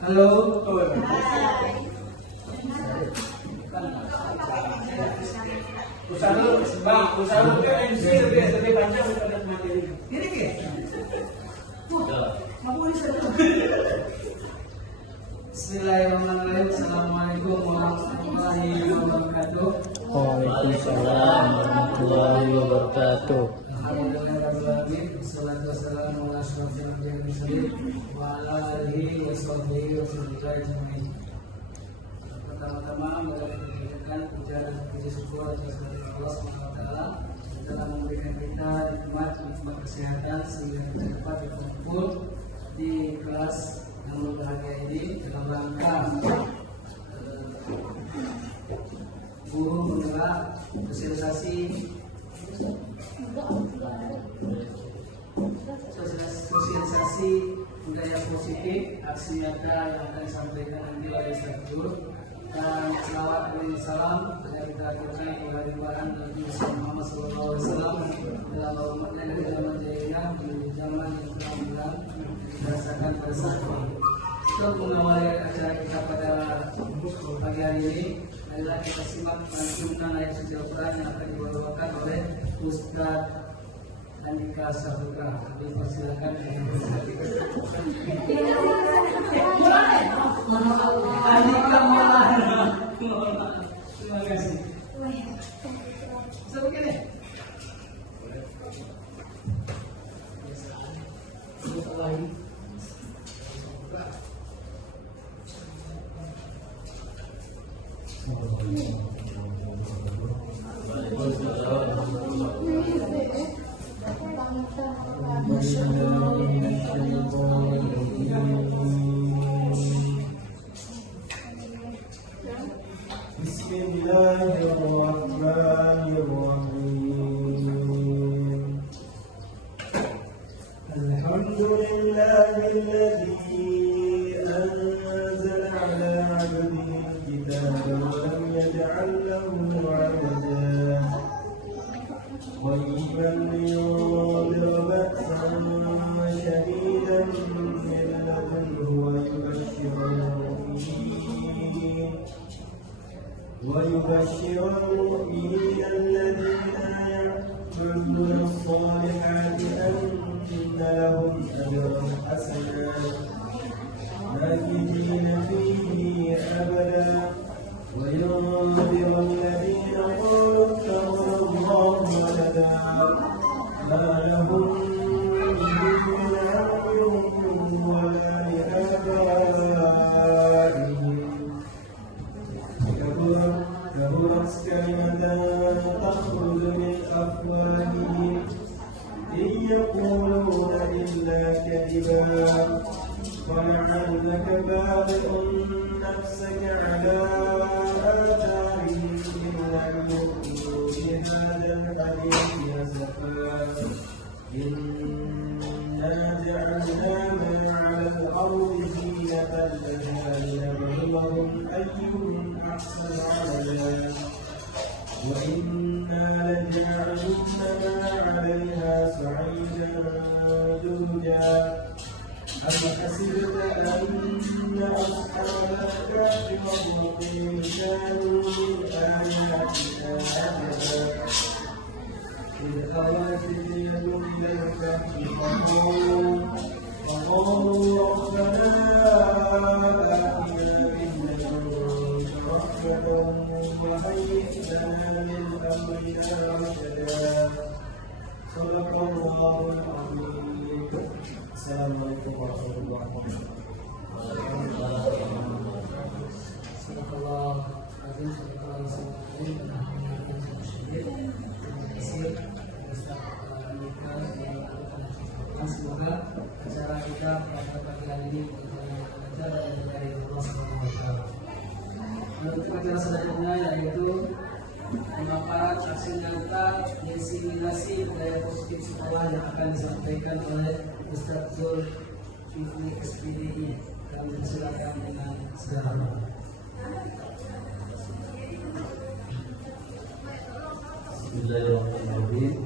Halo. Usaha lu, bang, usaha lu kan MC lebih panjang daripada materi. Ini ke? Bismillahirrahmanirrahim. Assalamualaikum warahmatullahi wabarakatuh. Waalaikumsalam warahmatullahi wabarakatuh. Alhamdulillahirrahmanirrahim. Wassalatu wassalamu ala asyrofil anbiya'i wal mursalin wa ala alihi wa sahbihi wa sallam. Pertama-tama marilah kita panjatkan puja dan puji syukur atas kehadirat Allah Subhanahu wa taala telah memberikan kita nikmat kesehatan sehingga kita dapat berkumpul di kelas yang berbahagia ini dalam rangka guru menggelar sosialisasi budaya positif, aksi nyata yang akan disampaikan nanti oleh Ustaz Jur, dan selawat dan salam agar kita aturkan kewajiban Nabi Muhammad SAW dalam umatnya dari zaman jahiliyah menuju zaman yang terang berdasarkan pada saat ini. Untuk mengawali acara kita pada pagi hari ini, adalah kita simak melanjutkan ayat suci Al-Quran yang akan dibawakan oleh Ustaz Andika Saputra. Dipersilakan. Andika Maulana. Terima kasih. Sebutkan ya. ويبشر المؤمنين الذين يعملون الصالحات أن لهم أجرا حسنا ماكثين فيه أبدا وينذر الذين قالوا اتخذ الله ولدا ما لهم به من علم ولا لآبائهم كبرت كلمة تخرج من أفواههم إن يقولون إلا كذبا ولعلك باخع نفسك على آثارهم إن لم يؤمنوا بهذا الحديث أسفا إنا جعلنا ما على الأرض زينة لها لنبلوهم أيهم أحسن عملا وإنا لجاعلون ما عليها صعيدا جرجا أم حسبت أن أصحاب الكهف والرقيم كانوا من آياتنا عجبا إذ أوى فتية إلى الكهف فقالوا ربنا آتنا من لدنك رحمة وهيئ لنا من أمرنا رشدا صدق الله العظيم. Assalamualaikum warahmatullahi wabarakatuh. Semoga acara kita pada pagi hari ini berjalan lancar dari Allah Subhanahu wa taala. Untuk acara selanjutnya yaitu pemaparan aksi nyata diseminasi budaya positif sekolah yang akan disampaikan oleh Ustaz Zul Fitri SPDI. Kami silakan dengan segala. Bismillahirrahmanirrahim.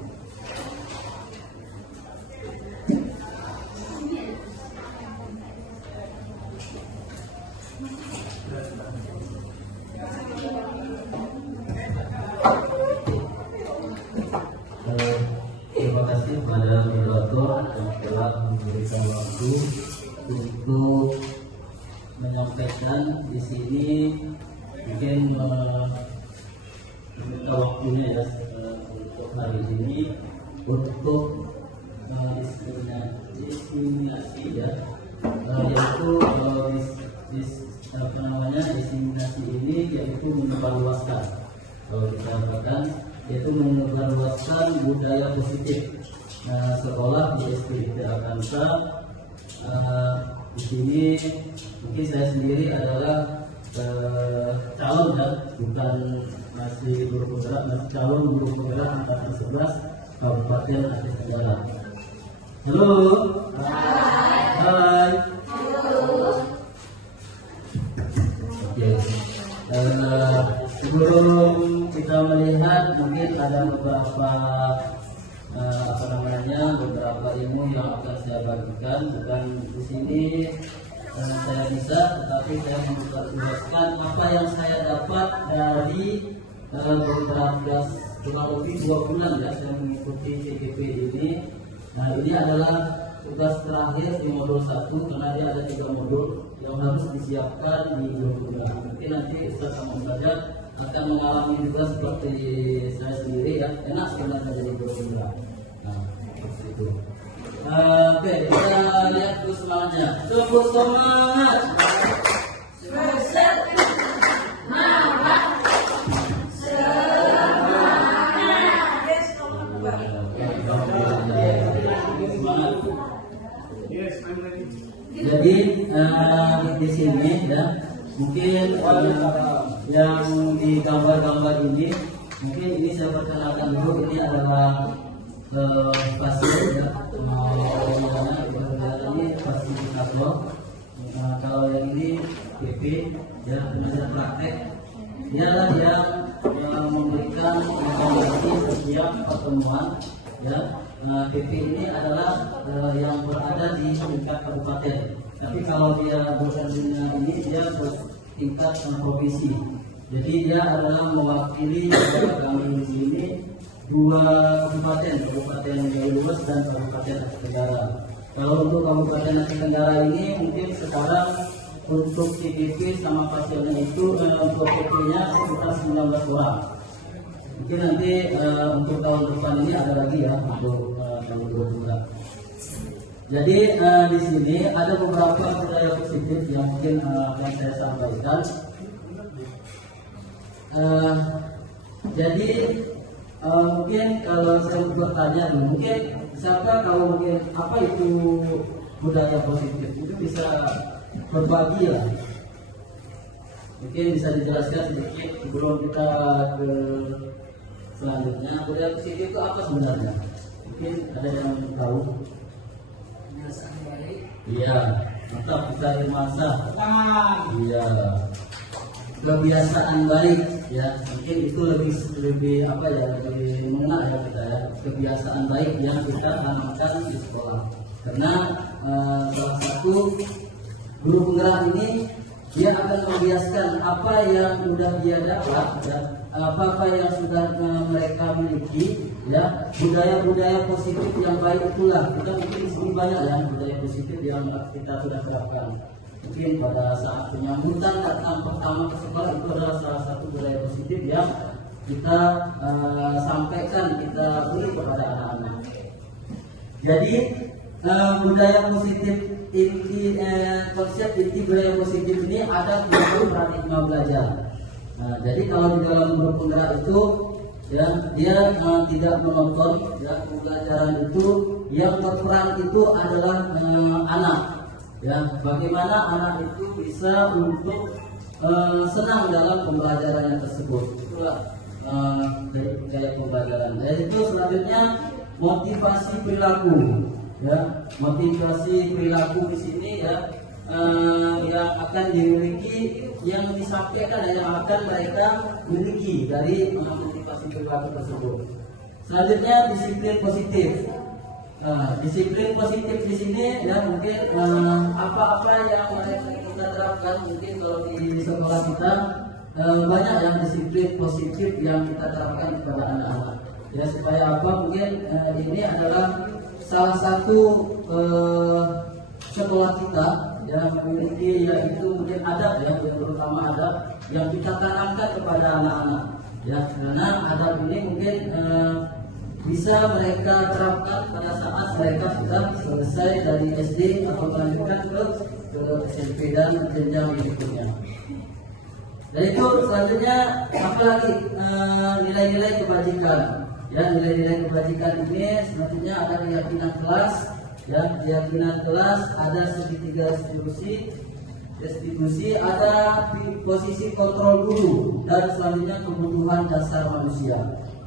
aku untuk menyampaikan di sini mungkin minta waktunya ya untuk hari ini untuk diseminasi ya, yaitu apa namanya, diseminasi ini yaitu menyebarluaskan, kalau kita katakan yaitu menyebarluaskan budaya positif sekolah di SPDT Alkansa. Di sini mungkin saya sendiri adalah calon ya, bukan masih guru penggerak, masih calon guru penggerak angkatan 11 Kabupaten Aceh Tenggara. Halo. Hai. Oke. Sebelum kita melihat, mungkin ada beberapa beberapa ilmu yang akan saya bagikan. Bukan di sini saya bisa, tetapi saya menjelaskan apa yang saya dapat dari beberapa, kurang lebih 2 bulan ya saya mengikuti CGP ini. Nah, ini adalah tugas terakhir di modul 1, karena dia ada 3 modul yang harus disiapkan di guru penggerak. Mungkin nanti Ustaz sama Ustazah akan mengalami juga seperti saya sendiri ya, enak sebenarnya jadi guru penggerak. Nah, seperti itu. Oke, kita lihat terus semangatnya. Sungguh semangat. Jadi di sini ya, mungkin yang di gambar-gambar ini, mungkin ini saya perkenalkan dulu. Ini adalah pasien ya, ini fasilitator. Kalau yang ini PP ya, penasihat praktek. Dialah yang memberikan informasi setiap pertemuan ya. PP ini adalah yang berada di tingkat kabupaten. Tapi kalau dia bekerjanya ini, dia bertingkat provinsi. Jadi dia adalah mewakili kami di sini 2 kabupaten, Kabupaten Jaya Luas dan Kabupaten Aceh Tenggara. Kalau untuk Kabupaten Aceh Tenggara ini mungkin sekarang untuk CGP sama pasiennya itu untuk PP-nya sekitar 19 orang. Mungkin nanti untuk tahun depan ini ada lagi ya untuk tahun 2022. Jadi di sini ada beberapa budaya positif yang mungkin akan saya sampaikan. Jadi mungkin kalau saya bertanya dulu, mungkin siapa kalau mungkin apa itu budaya positif, itu bisa berbagi lah. Mungkin bisa dijelaskan sedikit sebelum kita ke selanjutnya. Budaya positif itu apa sebenarnya? Mungkin ada yang tahu? Kebiasaan baik. Iya, mantap, kita masa. Iya. Kebiasaan baik ya, mungkin itu lebih apa ya, lebih mengena ya kita ya, kebiasaan baik yang kita tanamkan di sekolah. Karena salah satu guru penggerak ini dia akan membiasakan apa yang sudah dia dapat ya, apa yang sudah mereka miliki ya, budaya-budaya positif yang baik itulah. Kita mungkin di sini banyak ya budaya positif yang kita sudah terapkan. Mungkin pada saat penyambutan datang pertama ke sekolah, itu adalah salah satu budaya positif yang kita sampaikan, kita beri kepada anak-anak. Jadi budaya positif inti, konsep inti budaya positif ini ada 30 paradigma belajar. Nah, jadi kalau di dalam guru penggerak itu ya, dia tidak menonton ya, pembelajaran itu yang berperan itu adalah anak ya, bagaimana anak itu bisa untuk senang dalam pembelajarannya tersebut. Itulah gaya pembelajaran. Yaitu selanjutnya motivasi perilaku ya, motivasi perilaku di sini ya, yang akan dimiliki, yang disampaikan dan yang akan mereka miliki dari motivasi perilaku tersebut. Selanjutnya disiplin positif. Disiplin positif di sini ya, mungkin apa-apa yang kita terapkan, mungkin kalau di sekolah kita banyak yang disiplin positif yang kita terapkan kepada anak-anak ya, supaya apa, mungkin ini adalah salah satu sekolah kita yang memiliki yaitu mungkin adab ya, yang terutama adab yang kita tanamkan kepada anak-anak ya, karena adab ini mungkin bisa mereka terapkan pada saat mereka sudah selesai dari SD atau melanjutkan ke SMP dan jenjang berikutnya. Dan itu selanjutnya apalagi nilai-nilai kebajikan ya, nilai-nilai kebajikan ini selanjutnya ada keyakinan kelas ya, keyakinan kelas, ada segitiga restitusi, ada posisi kontrol guru, dan selanjutnya kebutuhan dasar manusia.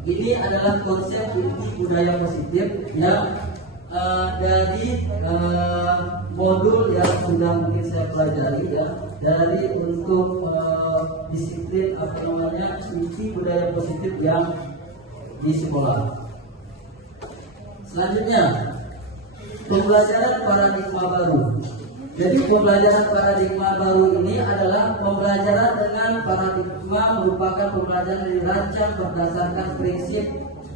Ini adalah konsep inti budaya positif yang dari modul yang sudah mungkin saya pelajari ya, dari untuk disiplin apa namanya inti budaya positif yang di sekolah. Selanjutnya pembelajaran paradigma baru. Jadi pembelajaran paradigma baru ini adalah pembelajaran dengan paradigma merupakan pembelajaran yang dirancang berdasarkan prinsip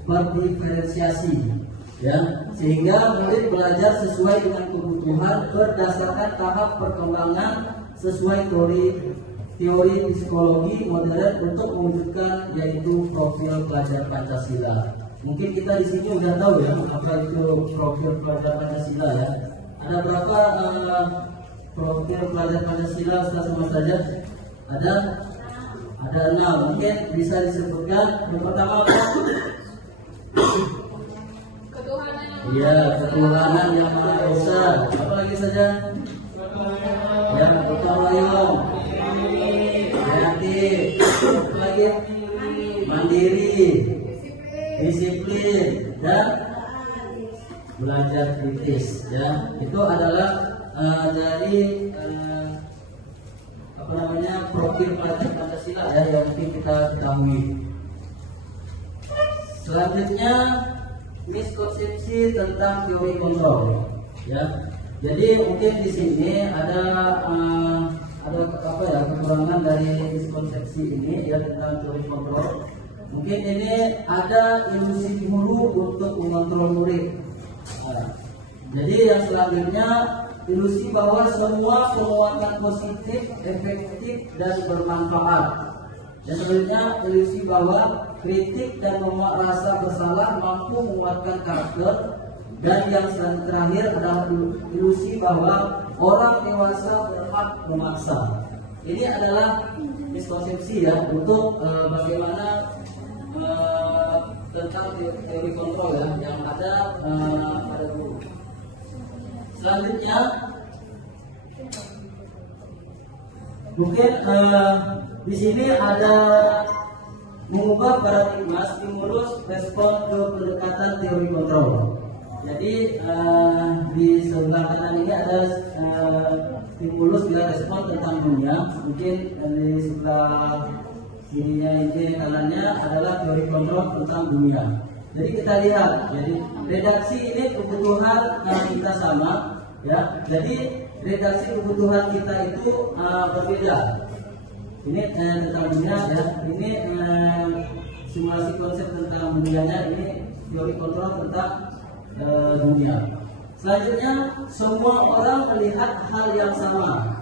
berdiferensiasi ya, sehingga murid belajar sesuai dengan kebutuhan berdasarkan tahap perkembangan sesuai teori psikologi modern untuk mewujudkan yaitu profil pelajar Pancasila. Mungkin kita di sini udah tahu ya apa itu profil pelajar Pancasila ya. Ada berapa profil pelajar Pancasila Ustaz sama saja? Ada 6. Mungkin bisa disebutkan. Yang pertama apa? Ketuhanan. Iya, ketuhanan yang Maha Esa. Apa lagi saja? Yang gotong royong, kreatif, apa lagi? Mandiri, disiplin, dan belajar kritis. Ya, itu adalah dari apa namanya profil pelajar Pancasila ya yang mungkin kita ketahui. Selanjutnya miskonsepsi tentang teori kontrol ya. Jadi mungkin di sini ada apa ya kekurangan dari miskonsepsi ini ya tentang teori kontrol. Mungkin ini ada ilusi guru untuk mengontrol murid. Jadi yang selanjutnya ilusi bahwa semua penguatan positif, efektif dan bermanfaat. Dan selanjutnya ilusi bahwa kritik dan rasa bersalah mampu menguatkan karakter. Dan yang terakhir adalah ilusi bahwa orang dewasa berhak memaksa. Ini adalah miskonsepsi ya untuk bagaimana tentang teori kontrol ya yang ada pada guru. Selanjutnya mungkin di sini ada mengubah paradigma stimulus respon ke pendekatan teori kontrol. Jadi di sebelah kanan ini ada stimulus bila respon tentang dunia. Mungkin di sebelah kirinya ini kanannya adalah teori kontrol tentang dunia. Jadi kita lihat, jadi redaksi ini kebutuhan kita sama, ya. Jadi redaksi kebutuhan kita itu berbeda. Ini tentang dunia, ya. Ini simulasi konsep tentang dunianya, ini teori kontrol tentang dunia. Selanjutnya, semua orang melihat hal yang sama.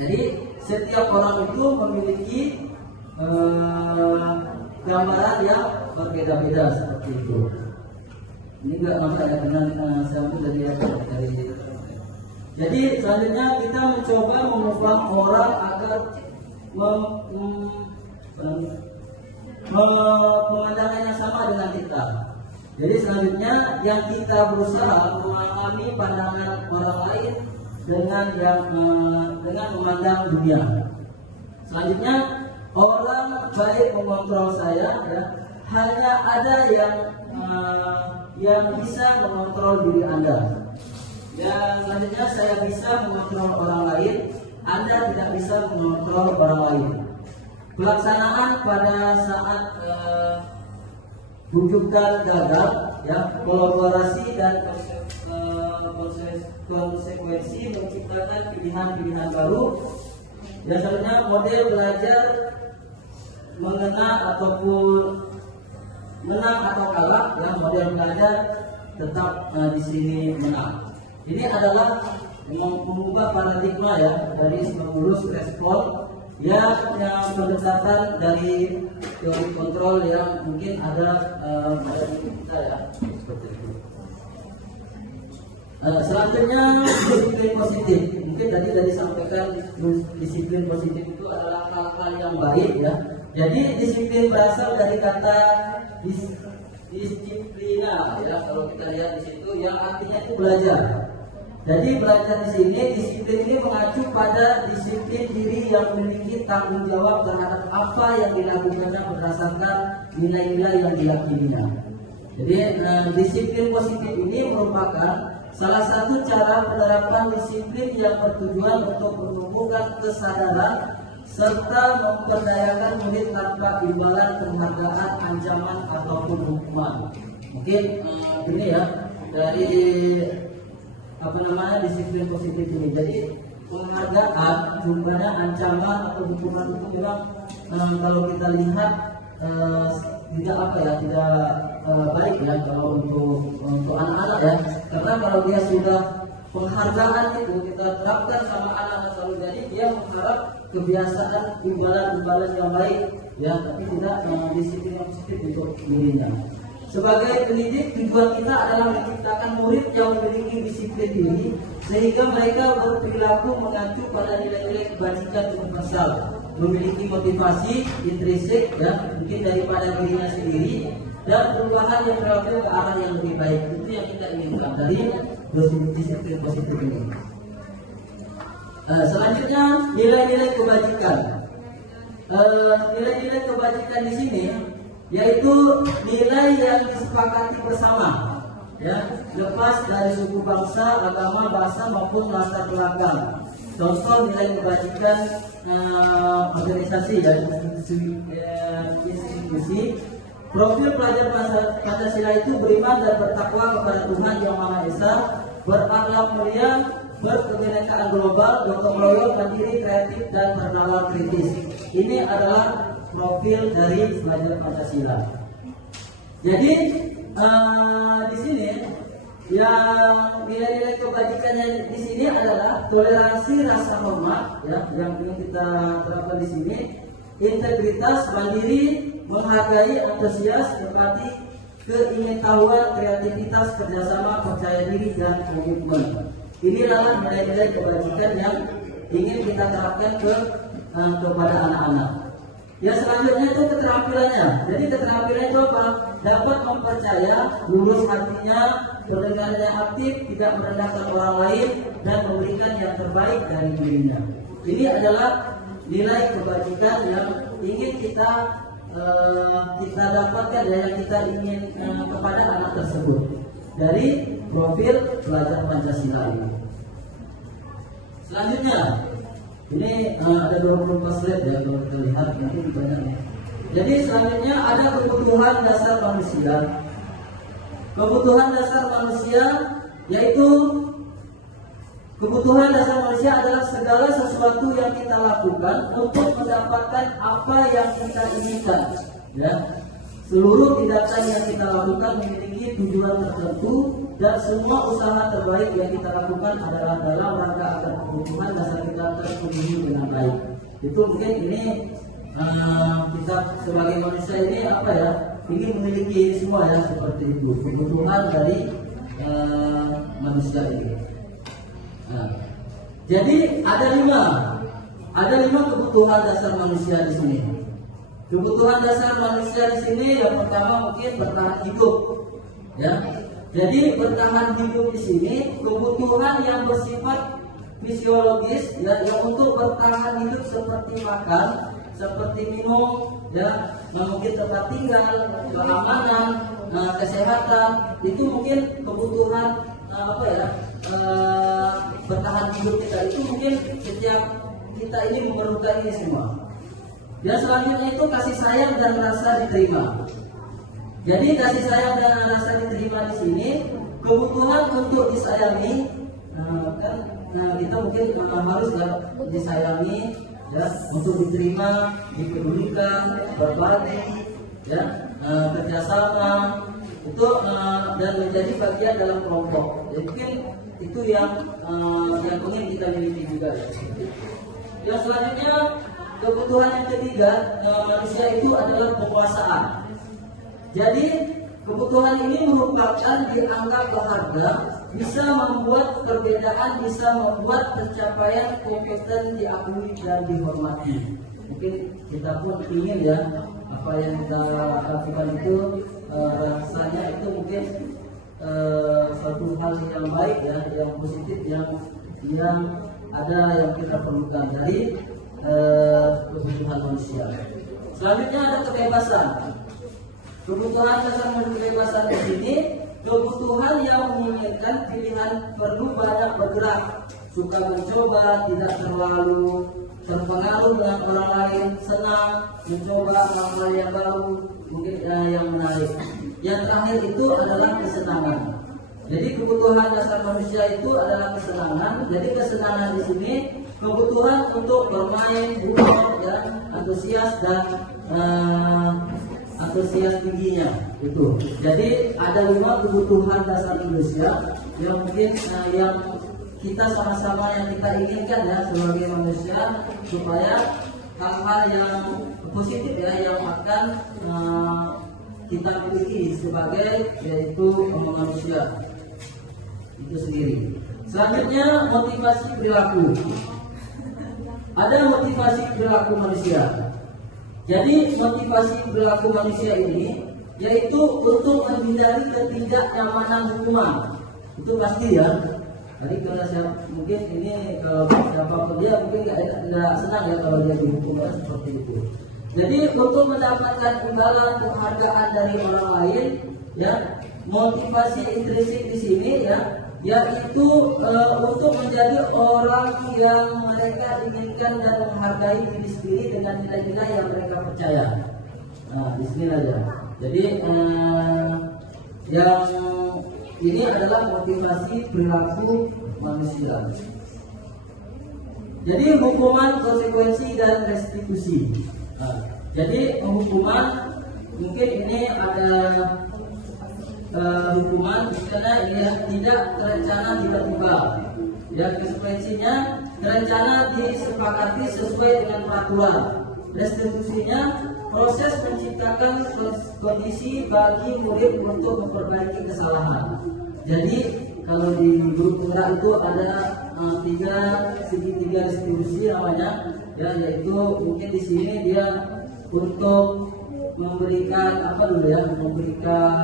Jadi setiap orang itu memiliki gambaran yang berbeda-beda seperti itu. Ini enggak nampak ya karena saya ambil dari. Jadi selanjutnya kita mencoba mengubah orang agar pemandangannya sama dengan kita. Jadi selanjutnya yang kita berusaha memahami pandangan orang lain dengan memandang dunia. Selanjutnya orang baik mengontrol saya, ya. Hanya ada yang bisa mengontrol diri Anda. Dan selanjutnya saya bisa mengontrol orang lain, Anda tidak bisa mengontrol orang lain. Pelaksanaan pada saat rujukan gagal, ya, kolaborasi dan konsekuensi menciptakan pilihan-pilihan baru. Dan selanjutnya model belajar mengenal ataupun menang atau kalah, ya, model belajar tetap di sini menang. Ini adalah mengubah paradigma ya dari stimulus respon ya, yang pendekatan dari teori kontrol yang mungkin ada pada diri kita ya, seperti itu. Selanjutnya disiplin positif. Mungkin tadi disampaikan disiplin positif itu adalah hal-hal yang baik ya. Jadi disiplin berasal dari kata disiplina ya. Kalau kita lihat di situ yang artinya itu belajar. Jadi belajar di sini, disiplin ini mengacu pada disiplin diri yang memiliki tanggung jawab terhadap apa yang dilakukannya berdasarkan nilai-nilai yang diyakininya. Jadi disiplin positif ini merupakan salah satu cara penerapan disiplin yang bertujuan untuk menumbuhkan kesadaran serta memperdayakan murid tanpa imbalan penghargaan, ancaman ataupun hukuman. Mungkin ini ya dari disiplin positif ini. Jadi penghargaan, bukannya ancaman atau hukuman itu memang kalau kita lihat tidak baik ya kalau untuk anak-anak ya, karena kalau dia sudah penghargaan itu kita terapkan sama anak-anak selalu, jadi dia mengharap kebiasaan imbalan yang baik ya, tapi tidak disiplin yang positif untuk dirinya. Sebagai pendidik, tujuan kita adalah menciptakan murid yang memiliki disiplin diri sehingga mereka berperilaku mengacu pada nilai-nilai kebajikan universal, memiliki motivasi intrinsik ya, mungkin daripada dirinya sendiri, dan perubahan yang berlaku ke arah yang lebih baik. Itu yang kita inginkan dari disiplin positif ini. Selanjutnya nilai-nilai kebajikan. Nilai-nilai kebajikan di sini yaitu nilai yang disepakati bersama ya, lepas dari suku, bangsa, agama, bahasa maupun latar belakang. Contoh nilai kebajikan organisasi dan institusi. Profil pelajar Pancasila itu beriman dan bertakwa kepada Tuhan Yang Maha Esa, berakhlak mulia, berkebinekaan global, gotong royong, mandiri, kreatif, dan bernalar kritis. Ini adalah profil dari pelajar Pancasila. Jadi di sini yang nilai-nilai kebajikan yang di sini adalah toleransi, rasa hormat ya, yang ingin kita terapkan di sini, integritas, mandiri, menghargai, antusias, empati, keingintahuan, kreativitas, kerjasama, percaya diri, dan komitmen. Inilah nilai-nilai kebajikan yang ingin kita terapkan kepada anak-anak. Ya, selanjutnya itu keterampilannya. Jadi keterampilan itu apa? Dapat mempercaya, lulus artinya pendengaran yang aktif, tidak merendahkan orang lain, dan memberikan yang terbaik dari dirinya. Ini adalah nilai kebajikan yang ingin kita dapatkan dan yang kita ingin kepada anak tersebut dari profil pelajar Pancasila ini. Selanjutnya ini ada 24 slide ya, kalau kita lihat nanti banyak ya. Jadi selanjutnya ada kebutuhan dasar manusia. Kebutuhan dasar manusia yaitu kebutuhan dasar manusia adalah segala sesuatu yang kita lakukan untuk mendapatkan apa yang kita inginkan. Ya, seluruh tindakan yang kita lakukan memiliki tujuan tertentu dan semua usaha terbaik yang kita lakukan adalah dalam rangka agar kebutuhan dasar kita terpenuhi dengan baik. Itu mungkin ini kita sebagai manusia ini apa ya, ingin memiliki semua ya, seperti itu kebutuhan dari manusia ini. Jadi ada lima kebutuhan dasar manusia di sini. Kebutuhan dasar manusia di sini yang pertama mungkin bertahan hidup, ya. Jadi bertahan hidup di sini kebutuhan yang bersifat fisiologis, ya, yang untuk bertahan hidup seperti makan, seperti minum, ya, mungkin tempat tinggal, keamanan, kesehatan, itu mungkin kebutuhan bertahan hidup kita itu mungkin setiap kita ini memerlukan ini semua. Dan selanjutnya itu kasih sayang dan rasa diterima. Jadi kasih sayang dan rasa diterima di sini kebutuhan untuk disayangi, kita mungkin harus disayangi, ya, untuk diterima, dipedulikan, berbagi, ya, kerjasama itu dan menjadi bagian dalam kelompok. Jadi mungkin Itu yang ingin kita miliki juga. Yang selanjutnya, kebutuhan yang ketiga manusia itu adalah penguasaan. Jadi kebutuhan ini merupakan dianggap berharga, bisa membuat perbedaan, bisa membuat pencapaian kompeten diakui dan dihormati. Mungkin kita pun ingin ya, apa yang kita lakukan itu rasanya itu mungkin suatu hal yang baik ya, yang positif, yang ada yang kita perlukan dari kebutuhan manusia. Selanjutnya ada kebebasan. Kebutuhan dasar kebebasan di sini kebutuhan yang menginginkan pilihan, perlu banyak bergerak, suka mencoba, tidak terlalu terpengaruh dengan orang lain, senang mencoba hal-hal yang baru, mungkin yang menarik. Yang terakhir itu adalah kesenangan. Jadi kebutuhan dasar manusia itu adalah kesenangan. Jadi kesenangan di sini kebutuhan untuk bermain, humor, ya, antusias dan antusias tingginya itu. Jadi ada 5 kebutuhan dasar manusia yang mungkin yang kita sama-sama yang kita inginkan ya sebagai manusia, supaya hal-hal yang positif ya yang akan kita miliki sebagai yaitu manusia itu sendiri. Selanjutnya motivasi perilaku. Ada motivasi perilaku manusia. Jadi motivasi perilaku manusia ini yaitu untuk menghindari ketidaknyamanan hukuman. Itu pasti ya. Jadi kalau mungkin ini kalau siapapun dia mungkin nggak senang ya kalau dia dihukum seperti itu. Jadi untuk mendapatkan imbalan penghargaan dari orang lain ya, motivasi intrinsik di sini ya, yaitu untuk menjadi orang yang mereka inginkan dan menghargai diri sendiri dengan nilai-nilai yang mereka percaya. Nah, di sini aja. Jadi yang ini adalah motivasi perilaku manusia. Jadi hukuman, konsekuensi dan restitusi. Nah, jadi hukuman mungkin ini ada hukuman karena dia tidak terencana tiba-tiba. Ya, konsekuensinya terencana disepakati sesuai dengan peraturan. Restitusinya proses menciptakan kondisi bagi murid untuk memperbaiki kesalahan. Jadi kalau di guru penggerak itu ada tiga restitusi namanya, ya, yaitu mungkin di sini dia untuk memberikan apa dulu ya, memberikan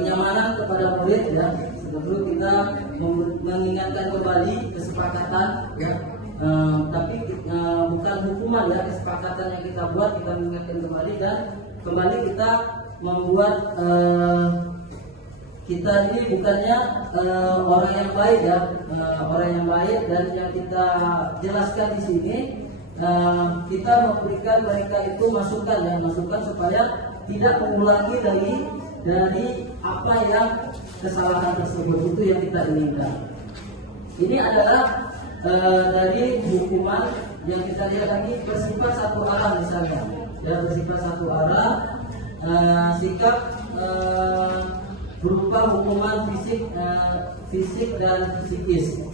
kenyamanan kepada murid ya. Sebelum kita mengingatkan kembali kesepakatan ya. Tapi bukan hukuman ya, kesepakatan yang kita buat kita mengingatkan kembali, dan kembali kita membuat kita ini bukannya orang yang baik ya, orang yang baik, dan yang kita jelaskan di sini kita memberikan mereka itu masukan ya, masukan supaya tidak mengulangi dari apa yang kesalahan tersebut itu yang kita inginkan. Ini adalah dari hukuman yang kita lihat lagi bersifat satu arah misalnya, ya, bersifat satu arah, sikap berupa hukuman fisik dan psikis.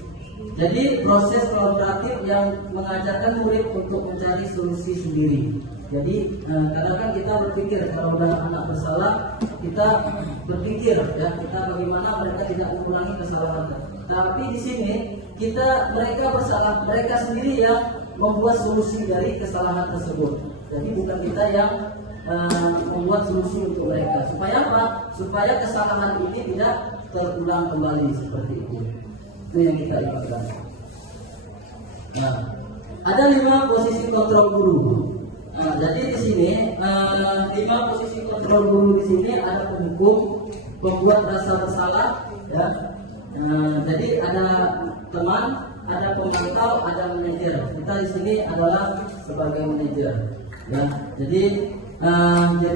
Jadi proses kolaboratif yang mengajarkan murid untuk mencari solusi sendiri. Jadi kadang-kadang kita berpikir kalau anak bersalah, kita berpikir ya, kita bagaimana mereka tidak mengulangi kesalahan. Tapi di sini mereka bersalah, mereka sendiri yang membuat solusi dari kesalahan tersebut. Jadi bukan kita yang membuat solusi untuk mereka. Supaya apa? Supaya kesalahan ini tidak terulang kembali seperti itu. Itu yang kita inginkan. Nah, ada 5 posisi kontrol guru. Nah, jadi di sini 5 posisi kontrol guru di sini ada penghukum, pembuat rasa bersalah, ya. Jadi ada teman, ada pemantau, ada manajer. Kita di sini adalah sebagai manajer, ya. Jadi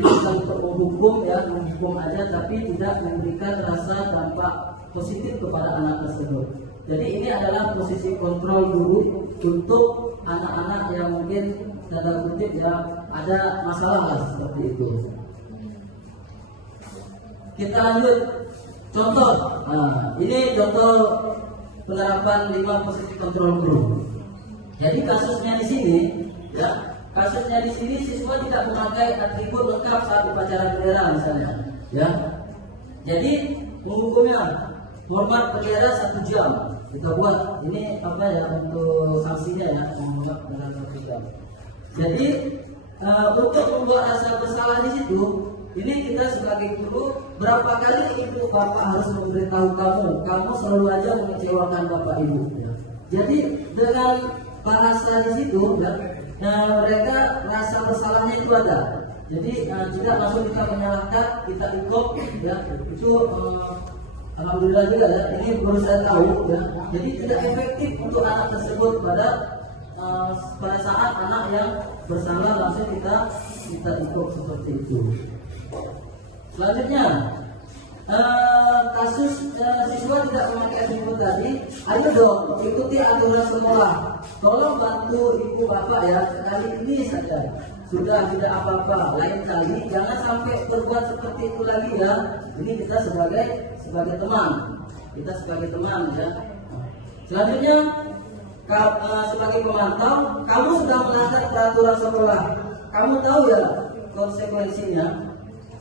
bukan untuk menghukum ya, menghukum aja, tapi tidak memberikan rasa dampak positif kepada anak tersebut. Jadi ini adalah posisi kontrol guru untuk anak-anak yang mungkin tanda kutip ya ada masalah lah seperti itu. Kita lanjut Contoh, ini contoh penerapan 5 positif kontrol guru. Jadi kasusnya di sini, ya, kasusnya di sini siswa tidak memakai atribut lengkap saat upacara bendera misalnya, ya. Jadi menghukumnya hormat bendera 1 jam. Kita buat ini apa ya untuk sanksinya ya, hormat bendera 1 jam. Jadi untuk membuat rasa bersalah di situ, ini kita sebagai guru berapa kali ibu bapak harus memberitahu kamu selalu aja mengecewakan bapak ibu. Ya. Jadi dengan bahasa di situ, ya, mereka rasa bersalahnya itu ada. Jadi tidak langsung kita menyalahkan, kita ikut, ya itu alhamdulillah juga ya. Ini baru saya tahu, ya. Jadi tidak efektif untuk anak tersebut pada saat anak yang bersalah langsung kita ikut seperti itu. Selanjutnya kasus siswa tidak memakai atribut tadi, ayo dong ikuti aturan sekolah. Tolong bantu ibu bapak ya, kali ini saja sudah tidak apa-apa. Lain kali jangan sampai berbuat seperti itu lagi ya. Ini kita sebagai teman, ya. Selanjutnya sebagai pemantau, kamu sudah melanggar peraturan sekolah. Kamu tahu ya konsekuensinya.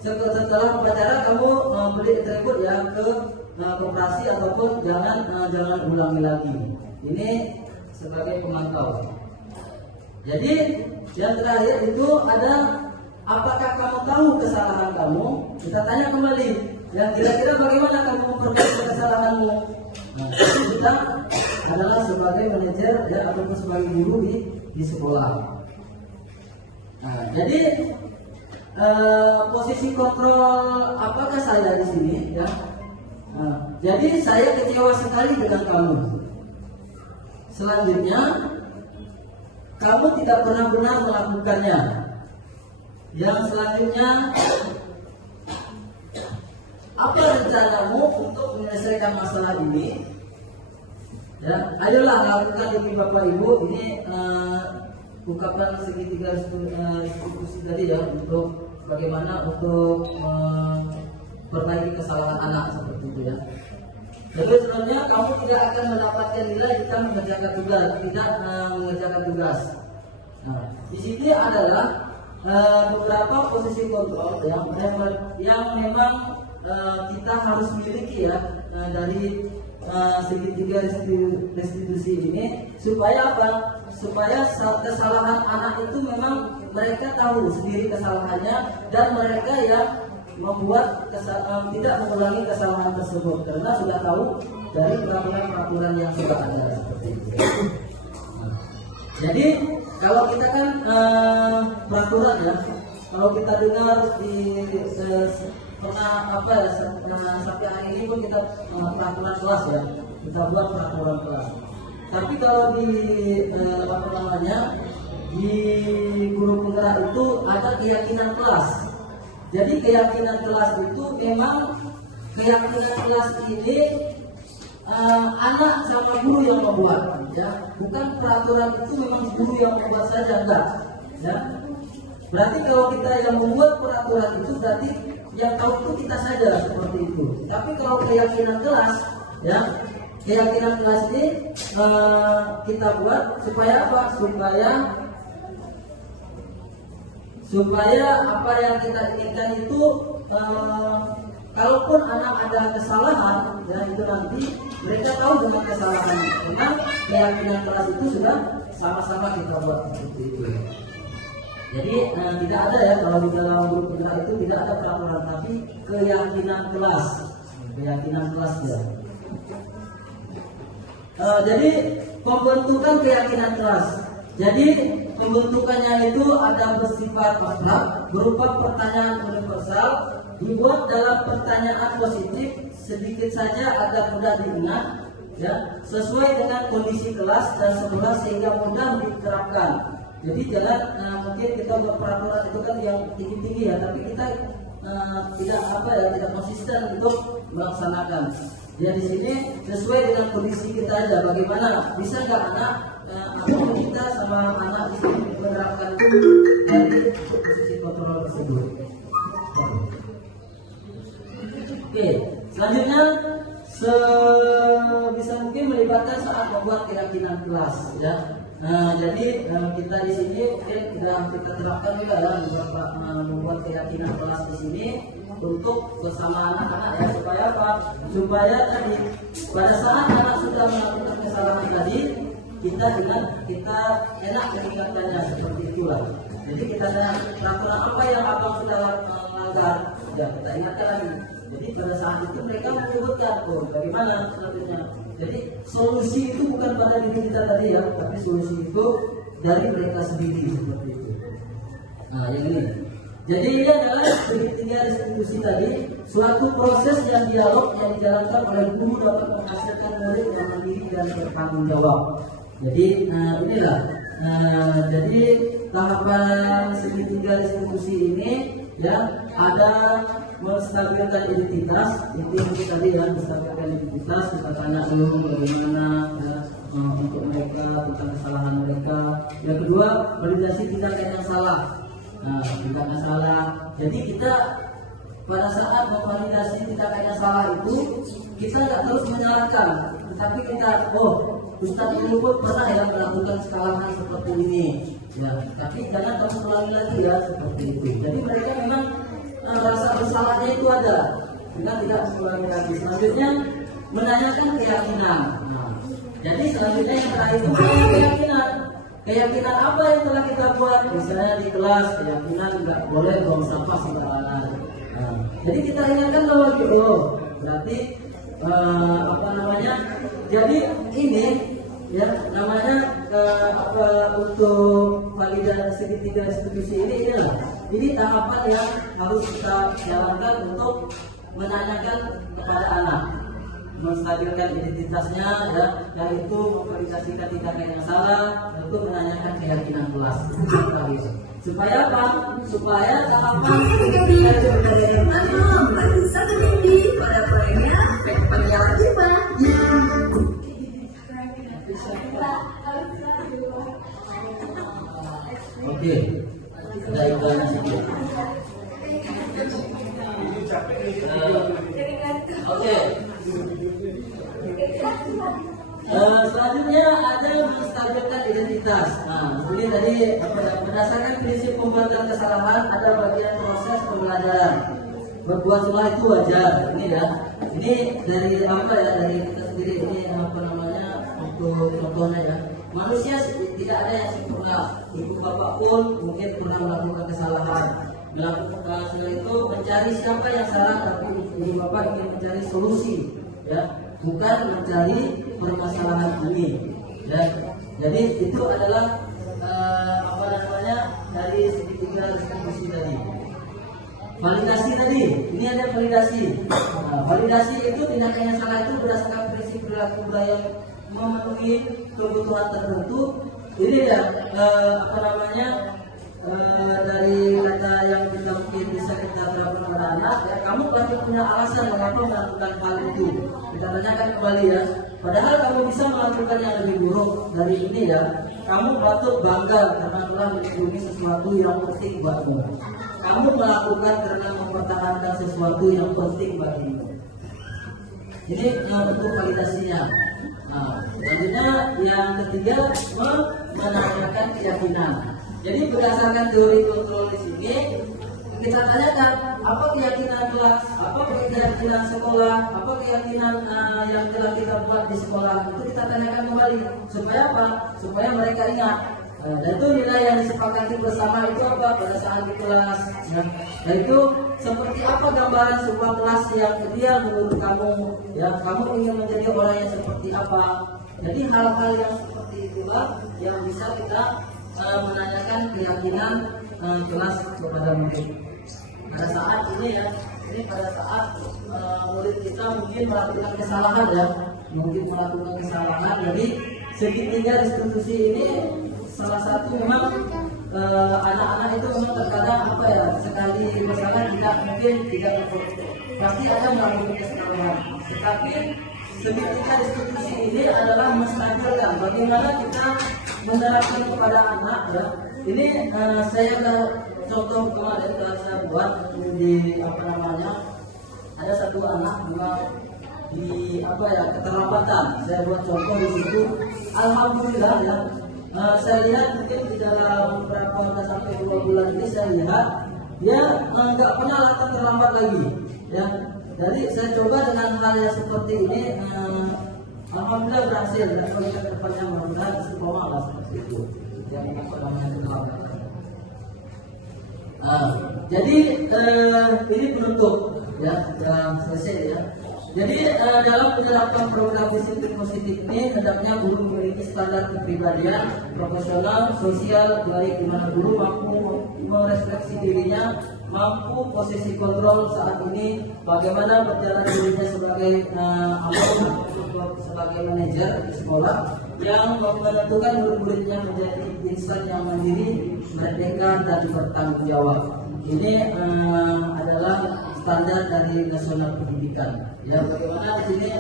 Setelah upacara kamu beli atribut ya ke koperasi ataupun jangan ulangi lagi. Ini sebagai pemantau. Jadi yang terakhir itu ada, apakah kamu tahu kesalahan kamu? Kita tanya kembali, ya kira-kira bagaimana kamu memperbaiki kesalahanmu? Nah, kita adalah sebagai manajer ya ataupun sebagai guru di sekolah. Nah, jadi posisi kontrol apakah saya di sini ya? Jadi saya kecewa sekali dengan kamu. Selanjutnya kamu tidak pernah benar melakukannya. Yang selanjutnya, apa rencanamu untuk menyelesaikan masalah ini? Ya, ayolah lakukan ini Bapak Ibu. Ini ungkapan segitiga institusi tadi ya, untuk bagaimana untuk perbaiki kesalahan anak seperti itu ya. Jadi sebenarnya kamu tidak akan mendapatkan nilai jika mengerjakan tugas, tidak mengerjakan tugas. Nah, di sini adalah beberapa posisi kontrol yang memang kita harus miliki ya dari segitiga restitusi ini, supaya apa? Supaya kesalahan anak itu memang mereka tahu sendiri kesalahannya dan mereka yang membuat tidak mengulangi kesalahan tersebut karena sudah tahu dari peraturan-peraturan yang sudah ada seperti itu. Jadi kalau kita kan peraturan ya, kalau kita dengar di pernah apa ya sampai hari ini pun kita peraturan kelas ya, kita buat peraturan kelas. Tapi kalau di apa namanya di guru penggerak itu ada keyakinan kelas. Jadi keyakinan kelas itu memang keyakinan kelas ini anak sama guru yang membuat, ya. Bukan peraturan itu memang guru yang membuat saja, enggak. Ya. Berarti kalau kita yang membuat peraturan itu berarti yang tahu itu kita saja seperti itu. Tapi kalau keyakinan kelas, ya, keyakinan kelas ini kita buat supaya apa? Supaya apa yang kita inginkan itu kalaupun anak ada kesalahan ya itu nanti mereka tahu dengan kesalahan karena keyakinan kelas itu sudah sama-sama kita buat seperti itu. Jadi tidak ada ya kalau di dalam grup penggerak itu tidak ada peraturan tapi keyakinan kelas ya. Jadi pembentukan keyakinan kelas. Jadi pembentukannya itu ada bersifat mutlak berupa pertanyaan universal dibuat dalam pertanyaan positif sedikit saja agar mudah diingat ya sesuai dengan kondisi kelas dan sekolah sehingga mudah diterapkan. Jadi jangan mungkin kita buat peraturan itu kan yang tinggi-tinggi ya tapi kita tidak konsisten untuk melaksanakan. Ya di sini sesuai dengan kondisi kita aja bagaimana bisa nggak anak apa kita sama anak di sini menerapkan dari posisi kontrol tersebut. Oke, Selanjutnya sebisa mungkin melibatkan saat membuat keyakinan kelas ya. Nah, jadi kita di sini mungkin kita terapkan juga ya membuat keyakinan kelas di sini untuk bersama anak-anak ya, supaya apa? Supaya tadi pada saat anak sudah melakukan kesalahan tadi kita enak mengingatkannya seperti itulah. Jadi kita ada peraturan apa yang abang sudah melanggar, ya kita ingatkan lagi. Jadi pada saat itu mereka menyebutkan, oh bagaimana selanjutnya. Jadi solusi itu bukan pada diri kita tadi ya, tapi solusi itu dari mereka sendiri seperti itu. Nah yang ini. Jadi ini adalah segitiga distribusi tadi, suatu proses yang dialog yang dijalankan oleh guru dapat menghasilkan murid yang mandiri dan bertanggung jawab. Jadi inilah. Jadi tahapan segitiga distribusi ini ya ada menstabilkan identitas, itu tadi ya, menstabilkan identitas. Kita tanya dulu bagaimana ya, untuk mereka tentang kesalahan mereka. Yang kedua, validasi tindakan yang salah. Nah, tindakan salah. Jadi kita pada saat memvalidasi tindakan yang salah itu kita nggak terus menyalahkan, tetapi kita Ustadz ini pun pernah ya melakukan kesalahan seperti ini. Ya, tapi jangan kamu ulangi lagi ya seperti itu. Jadi mereka memang rasa bersalahnya itu ada, sehingga tidak mengulangi lagi. Selanjutnya menanyakan keyakinan. Nah, jadi selanjutnya yang terakhir itu keyakinan. Keyakinan apa yang telah kita buat? Misalnya di kelas keyakinan nggak boleh buang sampah sembarangan. Nah, jadi kita ingatkan bahwa berarti Jadi ini ya namanya untuk validasi segitiga distribusi ini tahapan yang harus kita jalankan untuk menanyakan kepada anak, menstabilkan identitasnya ya, yaitu memvalidasikan tindakan yang salah, untuk menanyakan keyakinan kelas. Supaya apa? Supaya tahapan segitiga satu minggu pada proyeknya penyalah coba. Oke, ada iklan sedikit. Oke. Selanjutnya ada menstabilkan identitas. Nah, ini tadi berdasarkan prinsip pembuatan kesalahan ada bagian proses pembelajaran. Berbuat salah itu wajar. Ini ya. Ini dari dari kita sendiri ini untuk contohnya ya. Manusia tidak ada yang sempurna. Ibu bapak pun mungkin pernah melakukan kesalahan. Melakukan setelah itu mencari siapa yang salah, tapi ibu bapak ingin mencari solusi, ya, bukan mencari permasalahan ini. Ya. Jadi itu adalah dari segitiga distribusi tadi. Validasi tadi, ini ada validasi. Validasi itu tindakan yang salah itu berdasarkan prinsip perilaku budaya memenuhi kebutuhan tertentu. Ini ya dari kata yang kita mungkin bisa kita terapkan pada anak ya, kamu pasti punya alasan mengapa melakukan hal itu. Kita tanyakan kembali ya, padahal kamu bisa melakukan yang lebih buruk dari ini ya. Kamu patut bangga karena telah melindungi sesuatu yang penting buatmu. Kamu melakukan karena mempertahankan sesuatu yang penting bagimu. Ini bentuk validasinya. Selanjutnya yang ketiga menanyakan keyakinan. Jadi berdasarkan teori kontrol di sini kita tanyakan apa keyakinan kelas, apa keyakinan sekolah, apa keyakinan yang telah kita buat di sekolah, itu kita tanyakan kembali supaya apa? Supaya mereka ingat. Dan itu nilai yang disepakati bersama itu apa pada saat di kelas. Dan itu seperti apa gambaran sebuah kelas yang ideal menurut kamu? Ya, kamu ingin menjadi orang yang seperti apa? Jadi hal-hal yang seperti itulah yang bisa kita menanyakan keyakinan kelas kepada murid. Pada saat ini ya, ini pada saat murid kita mungkin melakukan kesalahan ya, Jadi segitiga distribusi ini salah satu memang anak-anak itu memang terkadang sekali masalah tidak pasti ada melakukan kesalahan. Tetapi segitiga distribusi ini adalah menstabilkan bagaimana kita menerapkan kepada anak ya. Ini saya contoh kemarin telah saya buat di ada satu anak memang di apa ya keterlambatan. Saya buat contoh di situ. Alhamdulillah ya. Saya lihat mungkin di dalam beberapa sampai 2 bulan ini saya lihat dia nggak pernah datang terlambat lagi. Ya. Jadi saya coba dengan hal yang seperti ini. Alhamdulillah berhasil. Dan kalau kita depannya mudah-mudahan istiqomah lah seperti itu. Yang namanya terlambat. Jadi ini penutup ya, sudah selesai ya. Jadi dalam menerapkan program disiplin positif ini hendaknya guru memiliki standar kepribadian profesional, sosial, baik di mana guru mampu merefleksi dirinya, mampu posisi kontrol saat ini, bagaimana berjalan dirinya sebagai sebagai manajer di sekolah yang menentukan murid-muridnya menjadi insan yang mandiri, merdeka dan bertanggung jawab. Ini adalah standar dari nasional pendidikan. Ya, bagaimana di sini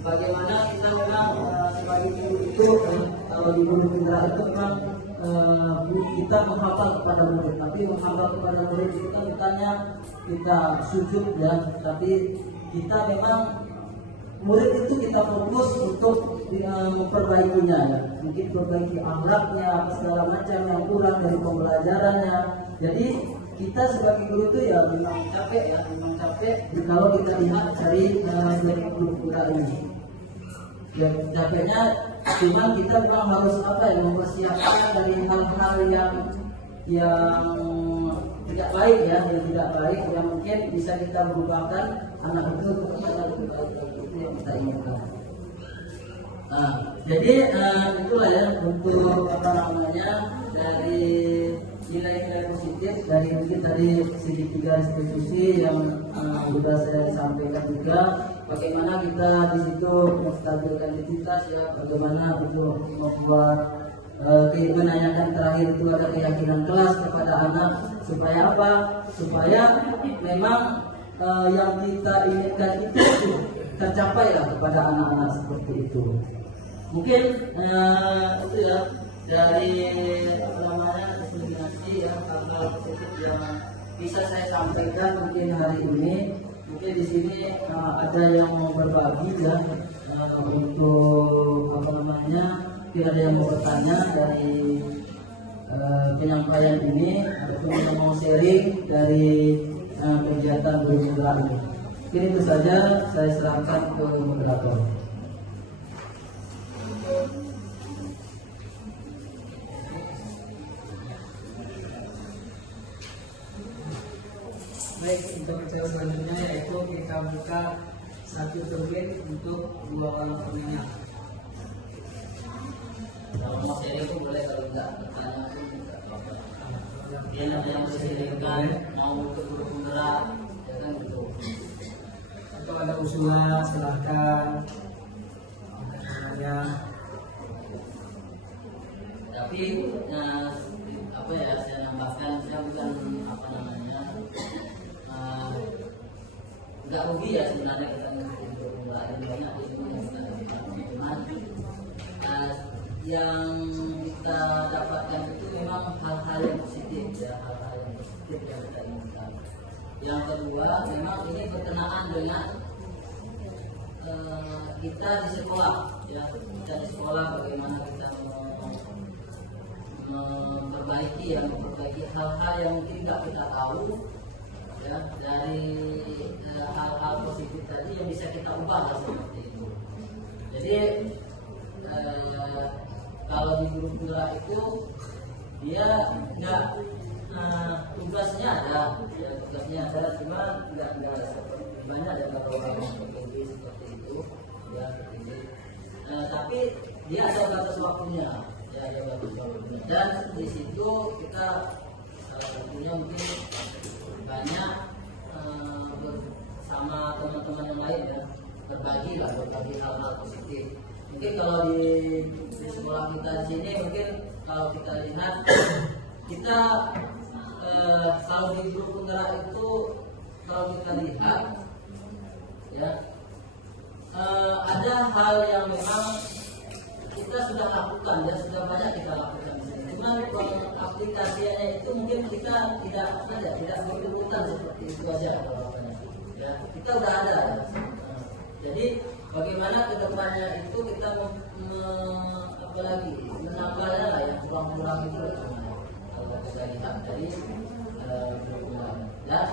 bagaimana kita memang sebagai guru itu kalau di guru penggerak itu memang kita menghafal kepada murid, tapi menghafal kepada murid itu kan bukannya kita sujud ya, tapi kita memang murid itu kita fokus untuk memperbaikinya ya. Mungkin perbaiki akhlaknya, apa segala macam yang kurang dari pembelajarannya. Jadi kita sebagai guru itu ya memang capek ya, memang capek kalau kita lihat dari guru ini. Ya capeknya cuma kita memang harus apa ya, mempersiapkan dari hal-hal yang tidak baik ya, yang tidak baik yang mungkin bisa kita berubahkan anak itu untuk lebih baik, itu yang kita inginkan. Jadi itulah ya untuk apa namanya dari nilai-nilai positif dari mungkin dari segitiga institusi yang sudah saya sampaikan juga, bagaimana kita di situ menstabilkan identitas ya, bagaimana untuk membuat menanyakan terakhir itu ada keyakinan kelas kepada anak supaya apa? Supaya memang yang kita inginkan itu tercapai lah kepada anak-anak seperti itu. Mungkin itu ya dari apa namanya diskriminasi ya, hal-hal positif yang bisa saya sampaikan mungkin hari ini. Mungkin di sini ada yang mau berbagi ya untuk apa namanya, mungkin ada yang mau bertanya dari penyampaian ini ataupun yang mau sharing dari kegiatan bergerak ini. Mungkin itu saja, saya serahkan ke moderator. Baik, untuk acara selanjutnya yaitu kita buka satu turbin untuk 2 orang peminat. Kalau mau sharing itu boleh, kalau enggak bertanya pun enggak apa-apa. Dia ada yang bersharingkan mau ke guru penggerak ya kan gitu. Atau ada usulan silahkan. Ya. Tapi apa ya, saya nambahkan, saya bukan apa namanya nggak rugi ya sebenarnya kita untuk penggunaan banyak di sini yang kita dapatkan itu memang hal-hal yang positif ya, hal-hal yang positif yang kita inginkan. Yang kedua, memang ini berkenaan dengan kita di sekolah ya, kita di sekolah bagaimana kita memperbaiki hal-hal yang mungkin nggak kita tahu ya, dari hal-hal positif tadi yang bisa kita ubah seperti itu. Jadi kalau di guru penggerak itu dia nggak tugasnya ada ya, cuma nggak seperti banyak ada orang seperti itu ya, seperti itu. Tapi dia ada batas waktunya ya, ada batas waktunya, dan di situ kita punya mungkin banyak bersama teman-teman yang lain ya, berbagi hal-hal positif. Mungkin kalau di sekolah kita di sini, mungkin kalau kita lihat kita kalau di guru penggerak itu kalau kita lihat ya ada hal yang memang kita sudah lakukan ya, sudah banyak kita lakukan di sini. Cuman aplikasinya itu mungkin kita tidak berurutan seperti itu aja. ya kita udah ada. Jadi bagaimana kedepannya itu kita apalagi menambahnya lah yang kurang-kurang itu kalau kita lihat dari kurikulum. Dan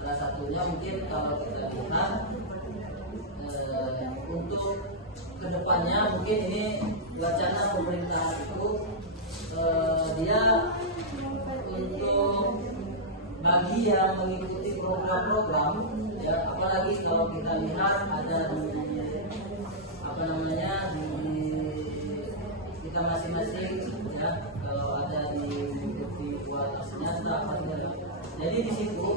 salah satunya mungkin kalau kita lihat untuk kedepannya mungkin ini wacana pemerintah itu dia untuk bagi yang mengikuti program-program ya, apalagi kalau kita lihat ada di apa namanya di kita masing-masing ya, kalau ada di buat senjata apa segala. Jadi di situ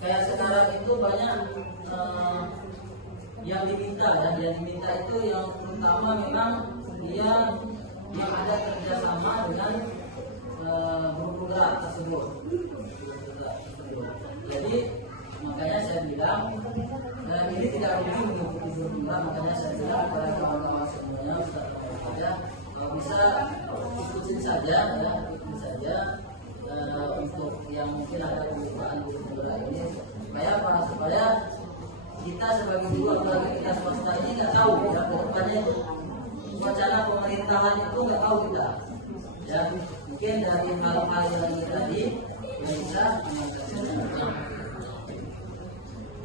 kayak sekarang itu banyak yang diminta ya, yang diminta itu yang terutama memang dia yang ada kerjasama dengan guru gerak tersebut. Jadi makanya saya bilang ini tidak rugi mengikuti guru gerak, makanya saya bilang kepada kawan-kawan semuanya saja kalau bisa ikutin saja ya, ikutin saja untuk yang mungkin ada pembukaan guru gerak ini supaya kita sebagai guru apalagi kita swasta ini nggak tahu ya kedepannya wacana pemerintahan itu nggak tahu kita ya, mungkin dari hal-hal yang ini tadi bisa mengatasi.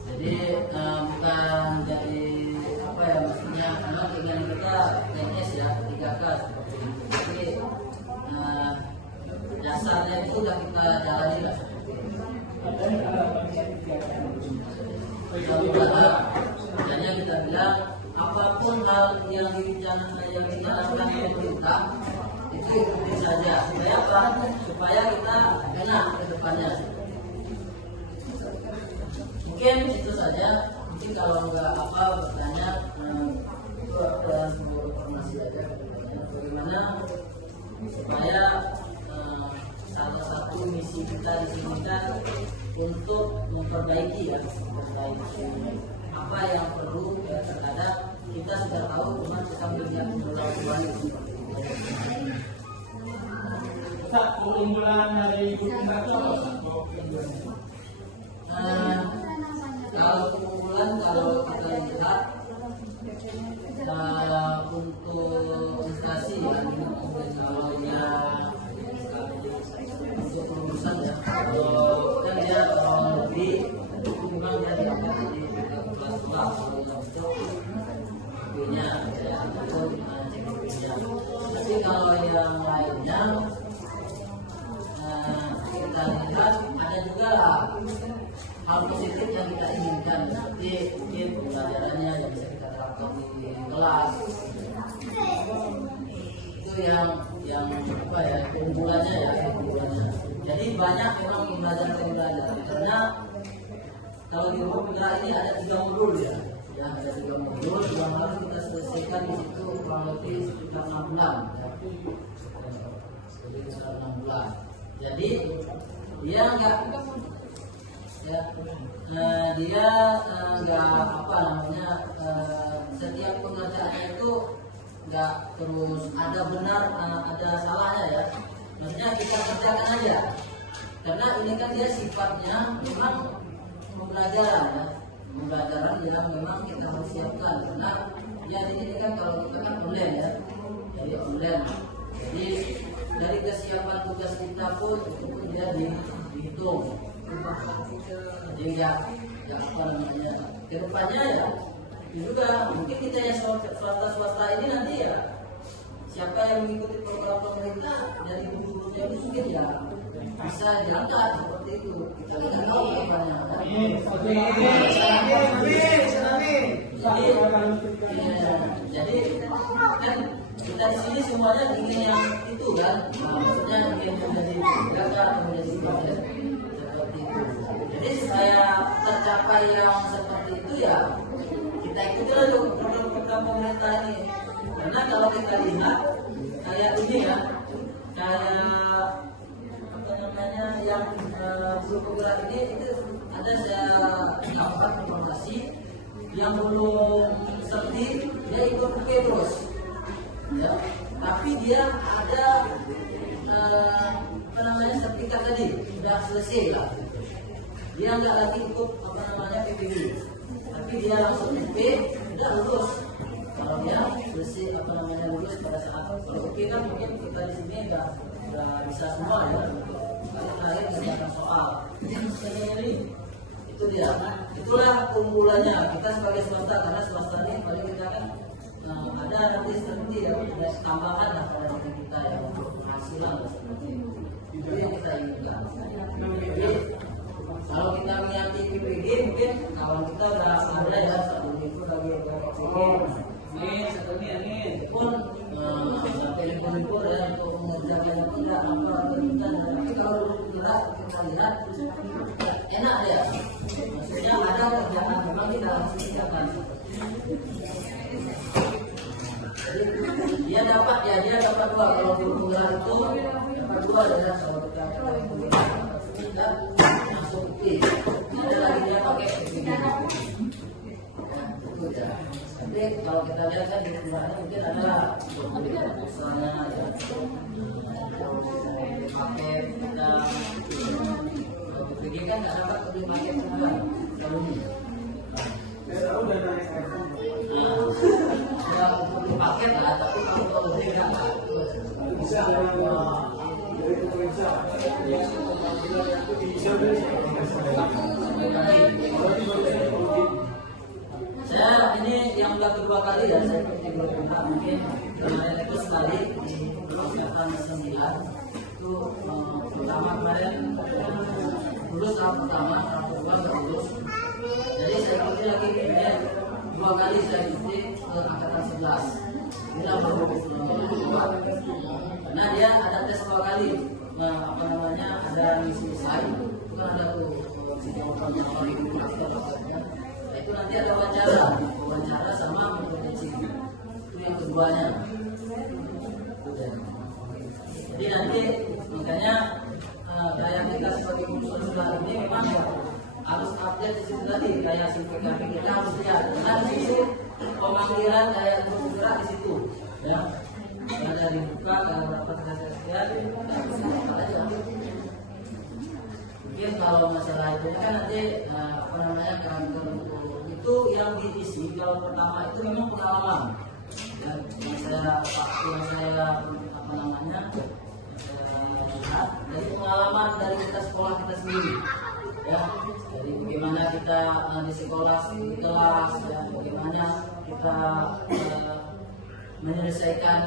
Jadi bukan dari apa ya maksudnya karena keinginan kita PNS ya 3K seperti itu. Jadi dasarnya itu sudah kita jalani lah. Makanya kita bilang apapun hal yang dicanangkan pemerintah itu ikuti saja supaya apa? Supaya kita enak ke depannya. Mungkin itu saja. Mungkin kalau nggak apa bertanya itu ada sebuah informasi aja bagaimana supaya salah satu misi kita di sini kan untuk memperbaiki apa yang perlu ya, terhadap kita sudah tahu cuma kita melihat keunggulan itu. Keunggulan dari guru gerak itu apa? Kalau keunggulan kalau kita lihat untuk instansi ya, kalau dia untuk lulusan ya, kalau kan dia lebih memang dia dapat di kelas kelas untuk punya ya untuk cek. Tapi kalau yang lainnya kita lihat ada juga lah hal positif yang kita inginkan seperti mungkin pembelajarannya yang bisa kita terapkan di kelas itu yang apa ya keunggulannya ya keunggulannya. Jadi banyak memang pembelajaran karena kalau di guru gerak ini ada 3 modul ya ada 3 modul yang harus kita selesaikan di situ kurang lebih sekitar 6 bulan ya. Sekitar 6 bulan. Jadi dia nggak ya, dia nggak apa namanya setiap pengerjaannya itu nggak terus ada benar ada salahnya ya, maksudnya kita kerjakan aja karena ini kan dia sifatnya memang pembelajaran yang memang kita harus siapkan karena ya ini kan kalau kita kan online ya, jadi online jadi dari kesiapan tugas kita pun itu pun dia dihitung. Jadi ya apa namanya kedepannya ya juga mungkin kita yang swasta ini nanti ya siapa yang mengikuti program pemerintah dari guru-gurunya itu mungkin ya bisa diangkat seperti itu kita tidak tahu kedepannya. Jadi kan kita di sini semuanya ingin yang itu kan, maksudnya ingin menjadi penjaga atau menjadi bagian seperti itu. Jadi supaya tercapai yang seperti itu ya kita ikuti dulu program pemerintah ini. Karena kalau kita lihat kayak ini ya, kayak apa namanya yang guru penggerak ini itu ada saya dapat informasi yang belum serti dia ikut UP terus. Ya, tapi dia ada apa namanya sertifikat tadi sudah selesai lah. Dia nggak lagi ikut apa namanya tinggi, tapi dia langsung IP tidak lulus. Kalau dia bersih apa namanya lulus pada saat kalau IP kan mungkin kita di sini udah bisa semua ya untuk kali mengerjakan soal. Ini itu dia. Itulah keunggulannya kita sebagai swasta, karena swasta ini paling kita kan ada nanti seperti ya tambahan lah pada diri kita ya untuk penghasilan seperti itu yang kita inginkan. Jadi kalau kita niati PPG mungkin kawan kita udah ada ya satu itu lagi PPG. Ini pun telepon ya untuk mengerjakan itu tidak apa berminta, tapi kalau gerak kita lihat enak ya. Maksudnya ada kerjaan memang kita harus kerjakan. Jadi dia dapat dua kalau gelar itu dapat dua ya kalau kita masuk tim. Ada lagi dia pakai itu ya. Nanti kalau kita lihat kan di keluarnya mungkin ada misalnya ya pakai kita begini kan nggak dapat beli paket juga kalau ini. Ya untuk paket lah, tapi kalau beli nggak bisa. Saya ini yang udah kedua kali ya saya ikut berkumpulan mungkin kemarin itu sekali di persiapan 9 itu pertama kemarin lulus tahap pertama, tahap kedua nggak lulus. Jadi saya ikuti lagi kemudian 2 kali saya ikuti ke angkatan 11 bila baru kedua karena dia ada tes 2 kali. Nah, apa namanya ada misi saya itu kan ada tuh jawabannya orang itu itu nanti ada wawancara sama kompetensi itu yang keduanya. Jadi nanti makanya kayak kita sebagai konsultan ini memang harus update di situ tadi kayak SIMPKB kita harus lihat karena di situ pemanggilan kayak bergerak di situ ya ada dibuka kalau dapat kesaksian aja. Mungkin kalau masalah itu kan nanti apa namanya kantor itu yang diisi kalau pertama itu memang pengalaman dan yang saya apa namanya lihat dari pengalaman dari kita sekolah kita sendiri ya, jadi bagaimana kita di sekolah di kelas ya, bagaimana kita menyelesaikan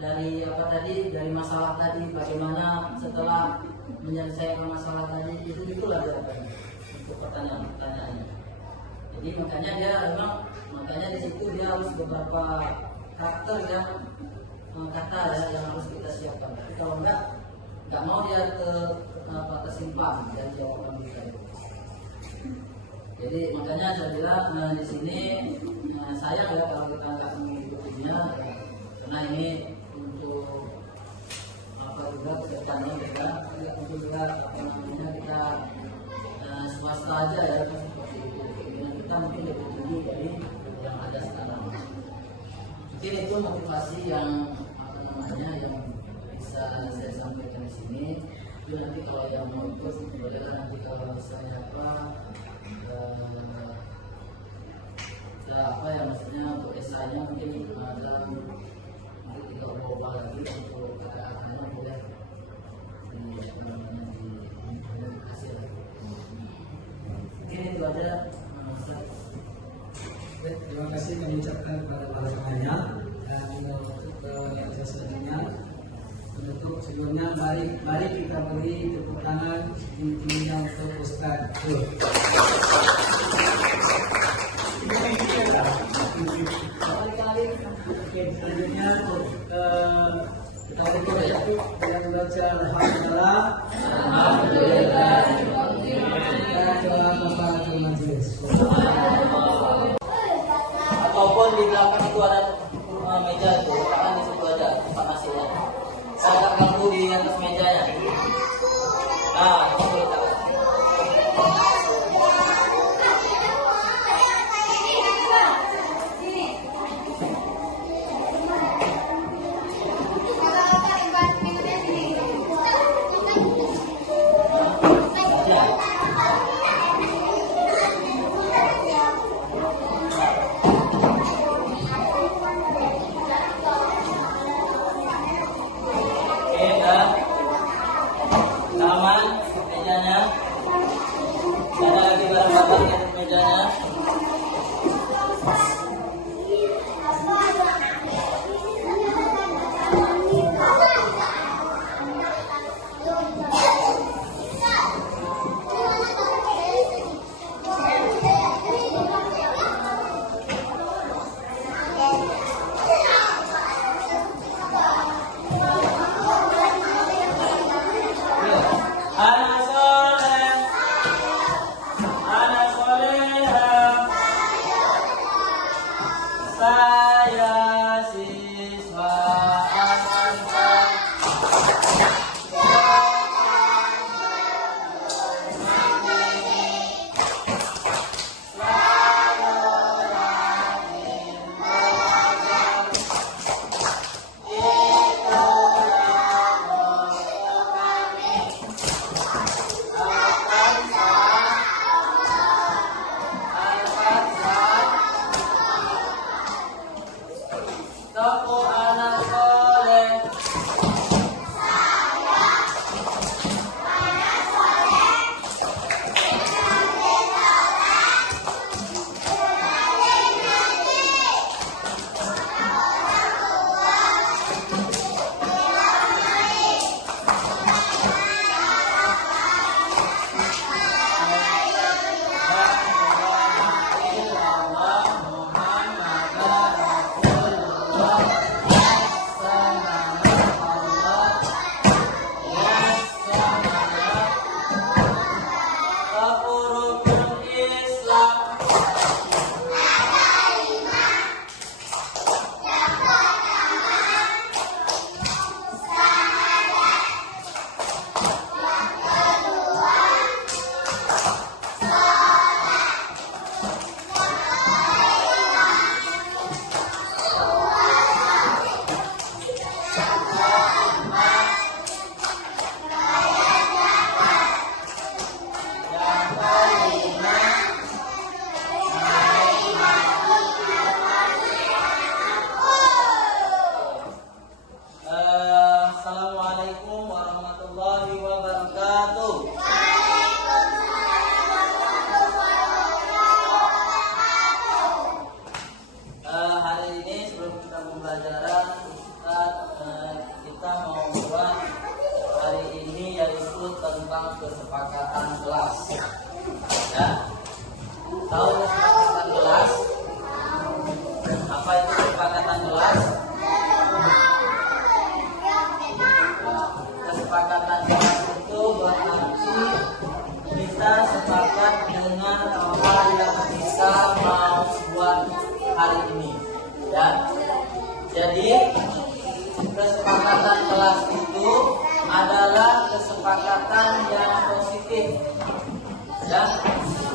dari apa tadi dari masalah tadi, bagaimana setelah menyelesaikan masalah tadi itu itulah jawabannya untuk pertanyaan-pertanyaannya. Jadi makanya dia memang di situ dia harus beberapa karakter ya kata ya yang harus kita siapkan. Tapi kalau nggak mau dia tersimpang dan jawaban kita. Jadi makanya saya bilang di sini sayang ya kalau kita nggak mengikutinya ya, karena ini untuk apa juga kesehatannya kita tidak untuk juga apa namanya kita swasta aja ya seperti itu. Keinginan kita mungkin lebih tinggi dari yang ada sekarang. Mungkin itu motivasi yang apa namanya yang bisa saya sampaikan di sini. Itu nanti kalau yang mau ikut boleh nanti kalau saya apa ya maksudnya untuk esainya mungkin ada mungkin tidak berubah lagi untuk kata-katanya boleh dikasih lagi. Mungkin itu aja. Terima kasih kami ucapkan kepada para penanya dan untuk yang selanjutnya untuk sebelumnya mari kita beri tepuk tangan intinya untuk Ustaz. Selanjutnya kita beri yang membaca alhamdulillah. Ataupun di belakang itu ada meja itu, kan di situ ada tempat nasinya. Saya akan ganggu di atas mejanya. Nah, itu kita. kelas itu adalah kesepakatan yang positif, ya,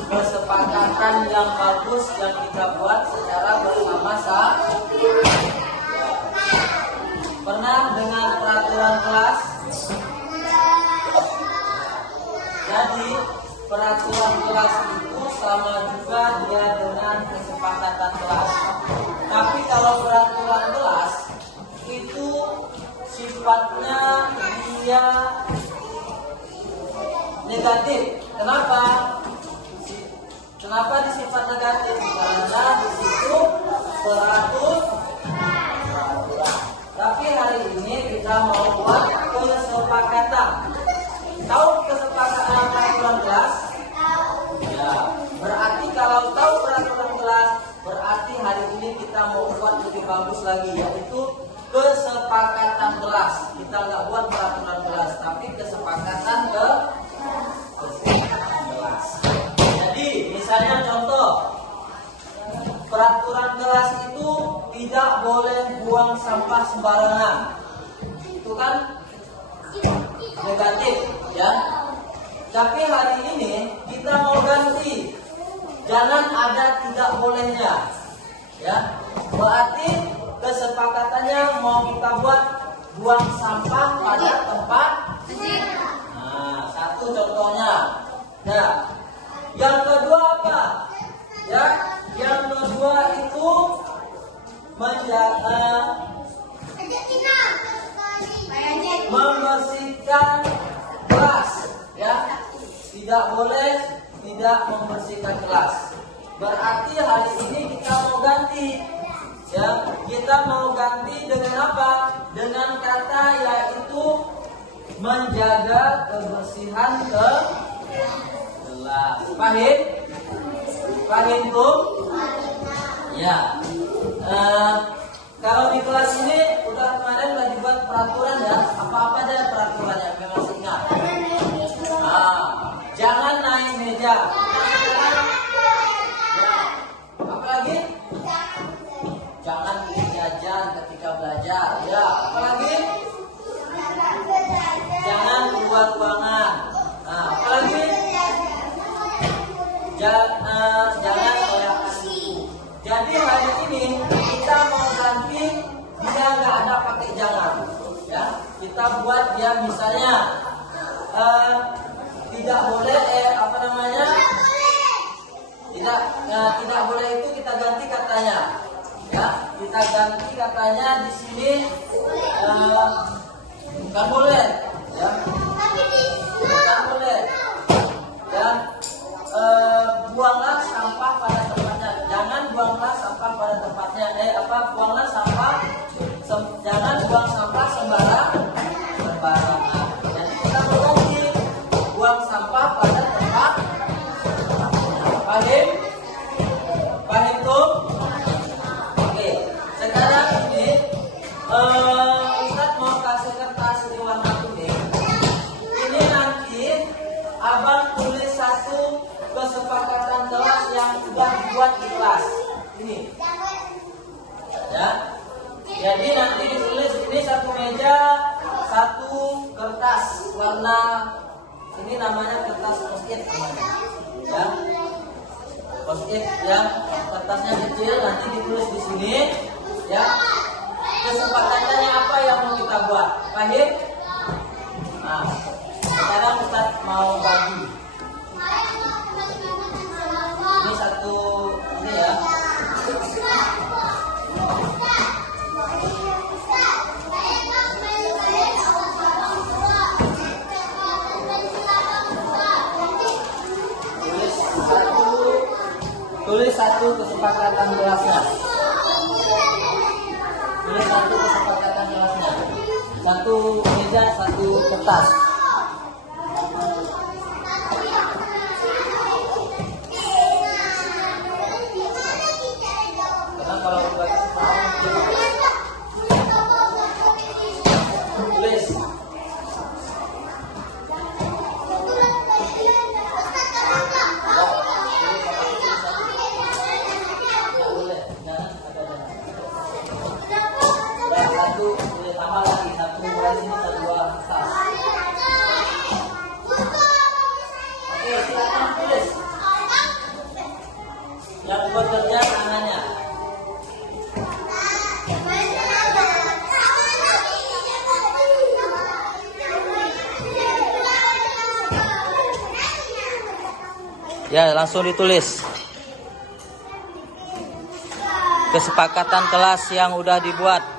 kesepakatan yang bagus yang kita buat secara bersama-sama. Pernah dengan peraturan kelas? Jadi peraturan kelas itu sama juga dia dengan kesepakatan kelas. Tapi kalau peraturan kelas itu sifatnya dia negatif. Kenapa? Kenapa disifat negatif? Karena di situ peraturan. Tapi hari ini kita mau buat kesepakatan. Tahu kesepakatan peraturan kelas? Ya, berarti kalau tahu peraturan kelas, berarti hari ini kita mau buat lebih bagus lagi, yaitu kesepakatan kelas. Kita nggak buat peraturan kelas, tapi kesepakatan kelas. Jadi, misalnya contoh, peraturan kelas itu tidak boleh buang sampah sembarangan. Itu kan negatif, ya. Tapi hari ini kita mau ganti, jangan ada tidak bolehnya, ya. Berarti kesepakatannya mau kita buat buang sampah pada tempat. Nah, satu contohnya. Nah, yang kedua apa? Ya, yang kedua itu menjaga, membersihkan kelas, ya. Tidak boleh tidak membersihkan kelas. Berarti hari ini kita mau ganti, ya. Kita mau ganti dengan apa? Dengan kata yaitu menjaga kebersihan kelas. Paham? Paham tuh? Ya. Kalau di kelas ini kemarin udah dibuat peraturan, ya. Apa-apa aja peraturannya memang ingat. Jangan naik meja. Apalagi? Jangan jajan ketika belajar. Ya, apalagi? Jangan keluar ruangan. Apalagi? Jangan koyak kaki. Jadi hari ini kita mau ganti dia nggak ada pakai jangan, ya. Kita buat dia misalnya tidak boleh tidak boleh itu kita ganti katanya, ya. Kita ganti katanya di sini bukan boleh, ya. Bukan boleh, ya. Buanglah sampah pada tempatnya. Jangan buanglah sampah pada tempatnya. Buanglah sampah. Jangan buang sampah sembarangan. Jadi kita mau ganti buang sampah pada tempat. Paham? Paham tuh? Oke. Sekarang ini Ustaz mau kasih kertas di warna kuning. Ini nanti abang tulis satu kesepakatan kelas yang sudah dibuat di kelas ini, ya. Jadi nanti ditulis ini satu meja, satu kertas warna ini namanya kertas post-it, ya. Post-it, ya. Kertasnya kecil, nanti ditulis di sini, ya. Kesepakatannya apa yang mau kita buat, paham? Nah, sekarang Ustaz mau bagi. Ini satu ini, ya. Tulis satu kesepakatan kelasnya. Tulis satu kesepakatan kelasnya. Satu meja, satu kertas. Karena kalau bagi tulis. Satu boleh tambah lagi, satu kelas ini ada 2 tas. Oke, silakan tulis. Yang bekerja tangannya. Ya, langsung ditulis. Kesepakatan kelas yang udah dibuat.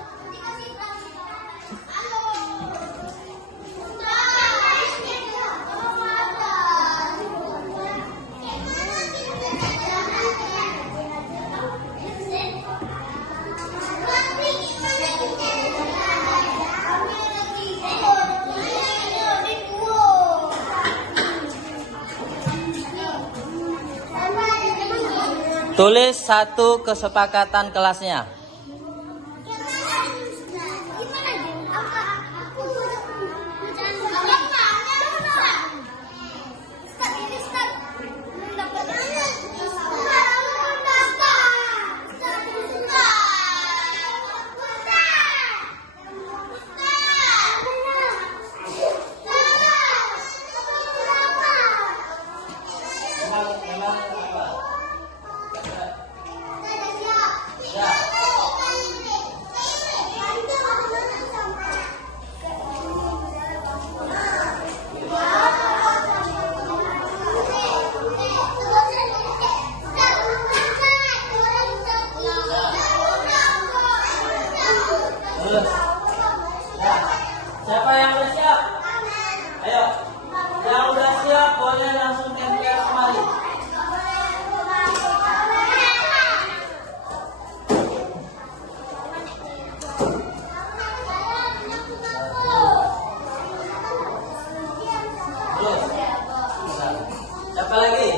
Tulis 1 kesepakatan kelasnya. Siapa yang udah siap? Ayo. Yang udah siap boleh langsung tempel kembali. Terus. Siapa lagi?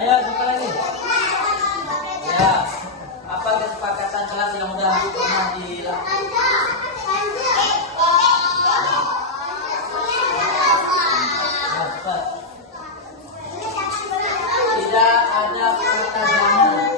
Ayo, siapa lagi? Ya, apa kesepakatan kelas yang udah pernah dilakukan? Tidak ada kata jangan.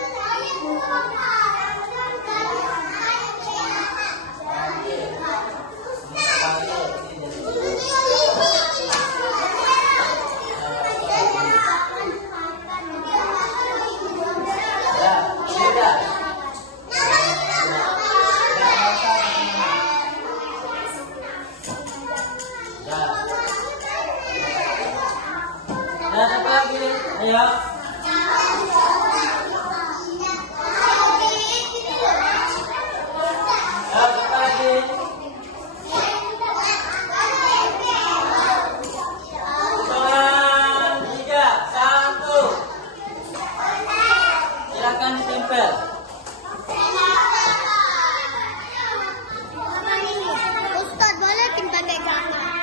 Dan apa lagi? Ayo. Apa lagi? Hitungan 3, 1. Silakan ditempel. Ustaz boleh kita pakai tangan.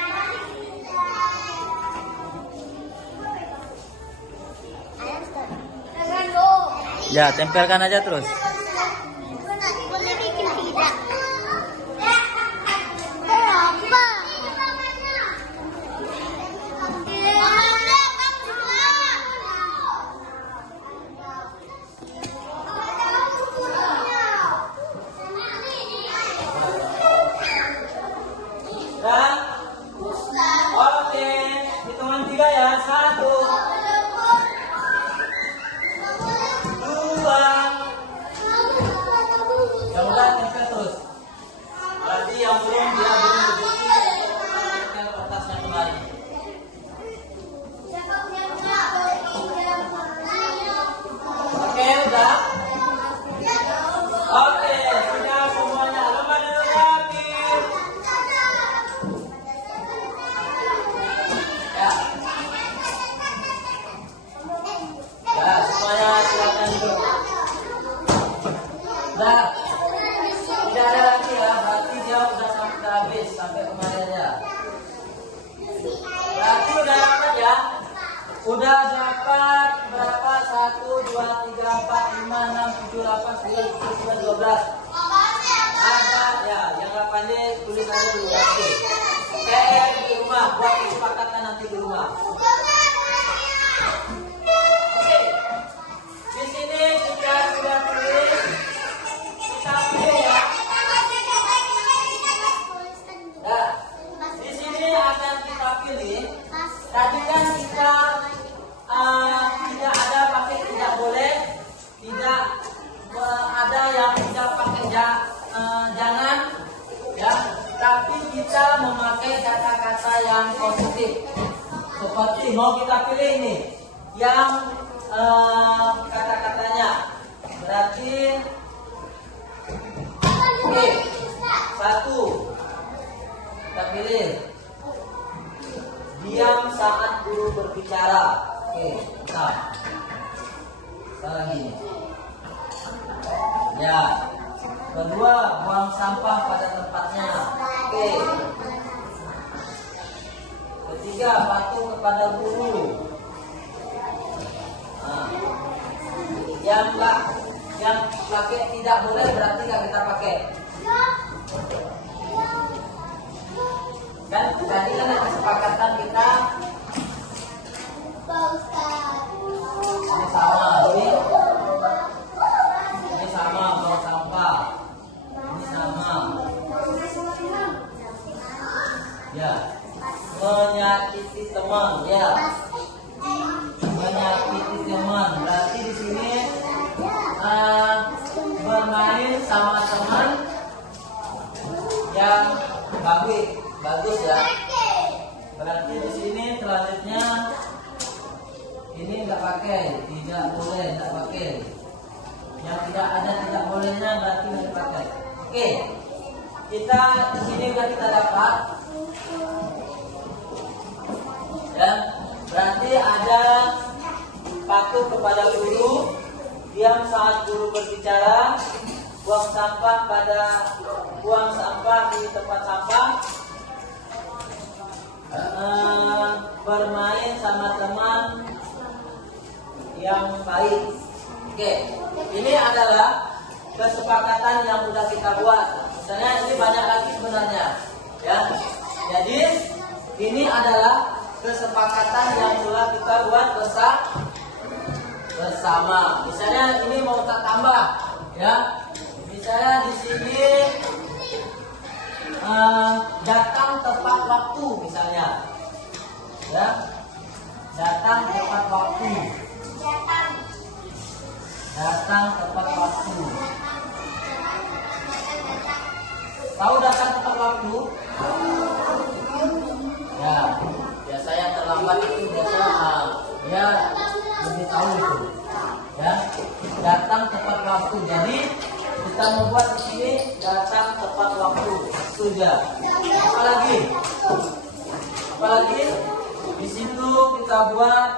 Ya, tempelkan aja terus. Boleh bikin tidak. Berapa? Dan oke, hitungan 3 ya. 1, 2, Udah. Tidak ada lagi ya, berarti dia udah sampai habis sampai kemarin ya. Berarti udah dapat ya. Udah dapat berapa? 1, 2, 3, 4, 5, 6, 7, 8, 9, 10, 12. Ada ya, yang 8 ini tulis aja dulu. Oke. Di rumah, buat kesepakatan nanti di rumah. Oke. Di sini kita sudah tulis. Kita pilih ya. Nah, di sini akan kita pilih. Tadi kan kita tidak ada pakai tidak boleh, tidak ada yang tidak pakai jangan, ya. Tapi kita memakai kata-kata yang positif. Seperti mau kita pilih ini, yang kata-katanya berarti, oke, 1 kita pilih. Diam saat guru berbicara. Oke, nah. Lagi. Ya. Kedua, buang sampah pada tempatnya. Oke. Ketiga, patuh kepada guru. Nah. Yang pakai tidak boleh berarti nggak kita pakai. Kan tadi kan ada kesepakatan kita ini sama, ini sama buang sampah, ini sama, ya, menyakiti teman, ya, menyakiti teman, berarti di sini bermain sama teman yang bagus ya. Berarti di sini selanjutnya ini nggak pakai, tidak boleh, nggak pakai. Yang tidak ada tidak bolehnya berarti nggak dipakai. Oke, kita di sini udah kita dapat. Ya, berarti ada patuh kepada guru, diam saat guru berbicara, buang sampah di tempat sampah, bermain sama teman yang baik. Oke, ini adalah kesepakatan yang sudah kita buat. Misalnya ini banyak lagi sebenarnya, ya. Jadi ini adalah kesepakatan yang sudah kita buat bersama. Misalnya ini mau kita tambah, ya. Misalnya di sini datang tepat waktu, misalnya, ya. Datang tepat waktu. Datang tepat waktu. Tahu datang tepat waktu? Ya, biasanya terlambat itu biasanya ya lebih tahu itu. Ya, datang tepat waktu. Jadi kita membuat di sini datang tepat waktu. Sudah. Apalagi di situ kita buat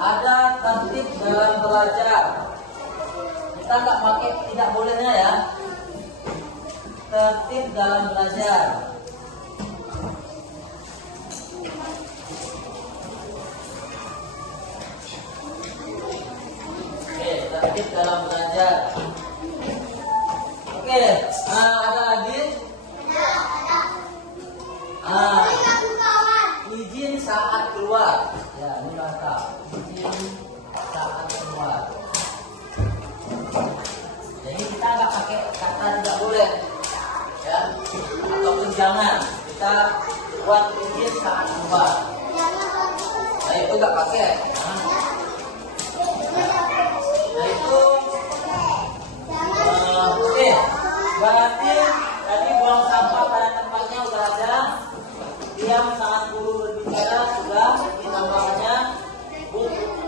ada tertib dalam belajar. Kita nggak pakai tidak bolehnya ya. Tertib dalam belajar. Oke, tertib dalam belajar. Oke, ada lagi? Izin saat keluar. Ya, ini kata izin saat keluar. Jadi kita nggak pakai kata tidak boleh, ya, ataupun jangan. Kita buat izin saat keluar. Nah itu nggak pakai. Nah itu oke. Berarti tadi buang sampah pada tempatnya udah ada. Diam saat guru berbicara sudah ditambahnya.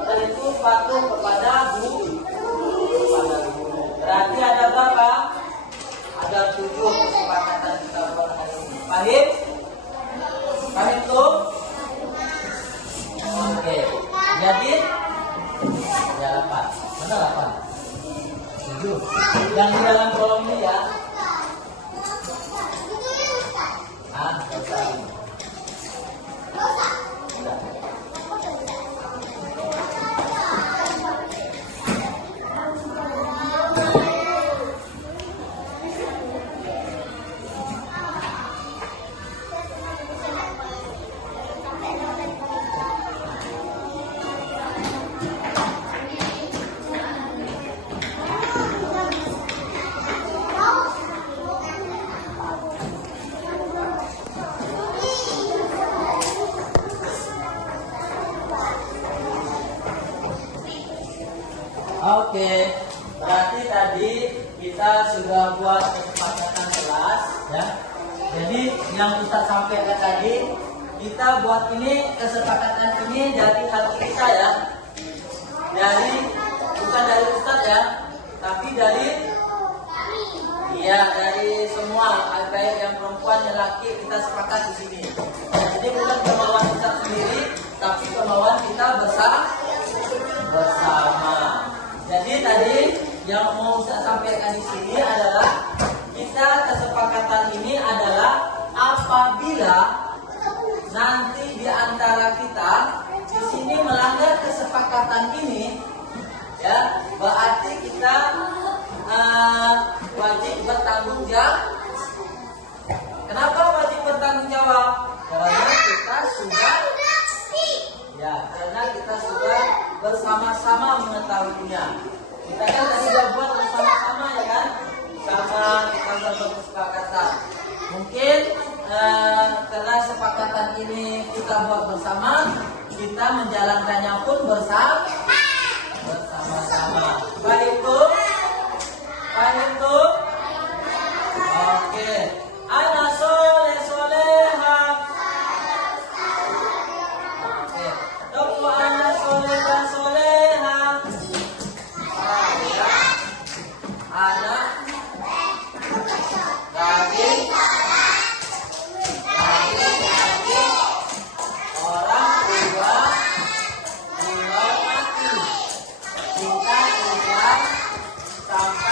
Dan itu patuh kepada guru. Berarti ada berapa? Ada 7 kesepakatan kita buat hari ini. Paham? Paham tuh? Oke. Jadi ada 8. Benar 8. 7, Yang di dalam kolom ini ya. Ah, selesai. Udah. Oke, berarti tadi kita sudah buat kesepakatan kelas ya. Jadi yang Ustaz sampaikan tadi, kita buat ini kesepakatan ini dari hati kita ya. Dari bukan dari Ustaz ya, tapi dari dari semua, baik yang perempuan yang laki, kita sepakat di sini. Ya, jadi bukan kemauan Ustaz sendiri, tapi kemauan kita bersama. Jadi tadi yang mau saya sampaikan di sini adalah kita kesepakatan ini adalah apabila nanti di antara kita di sini melanggar kesepakatan ini, ya berarti kita wajib bertanggung jawab. Kenapa wajib bertanggung jawab? Karena kita sudah bersama-sama mengetahuinya. Kita kan tadi sudah buat bersama-sama ya kan, sama kita berkesepakatan. Mungkin karena sepakatan ini kita buat bersama, kita menjalankannya pun bersama-sama. Baik itu, oke. Ana soleha. Oke. Toko ana soleha. Anak daging orang tua mati. Kita sampai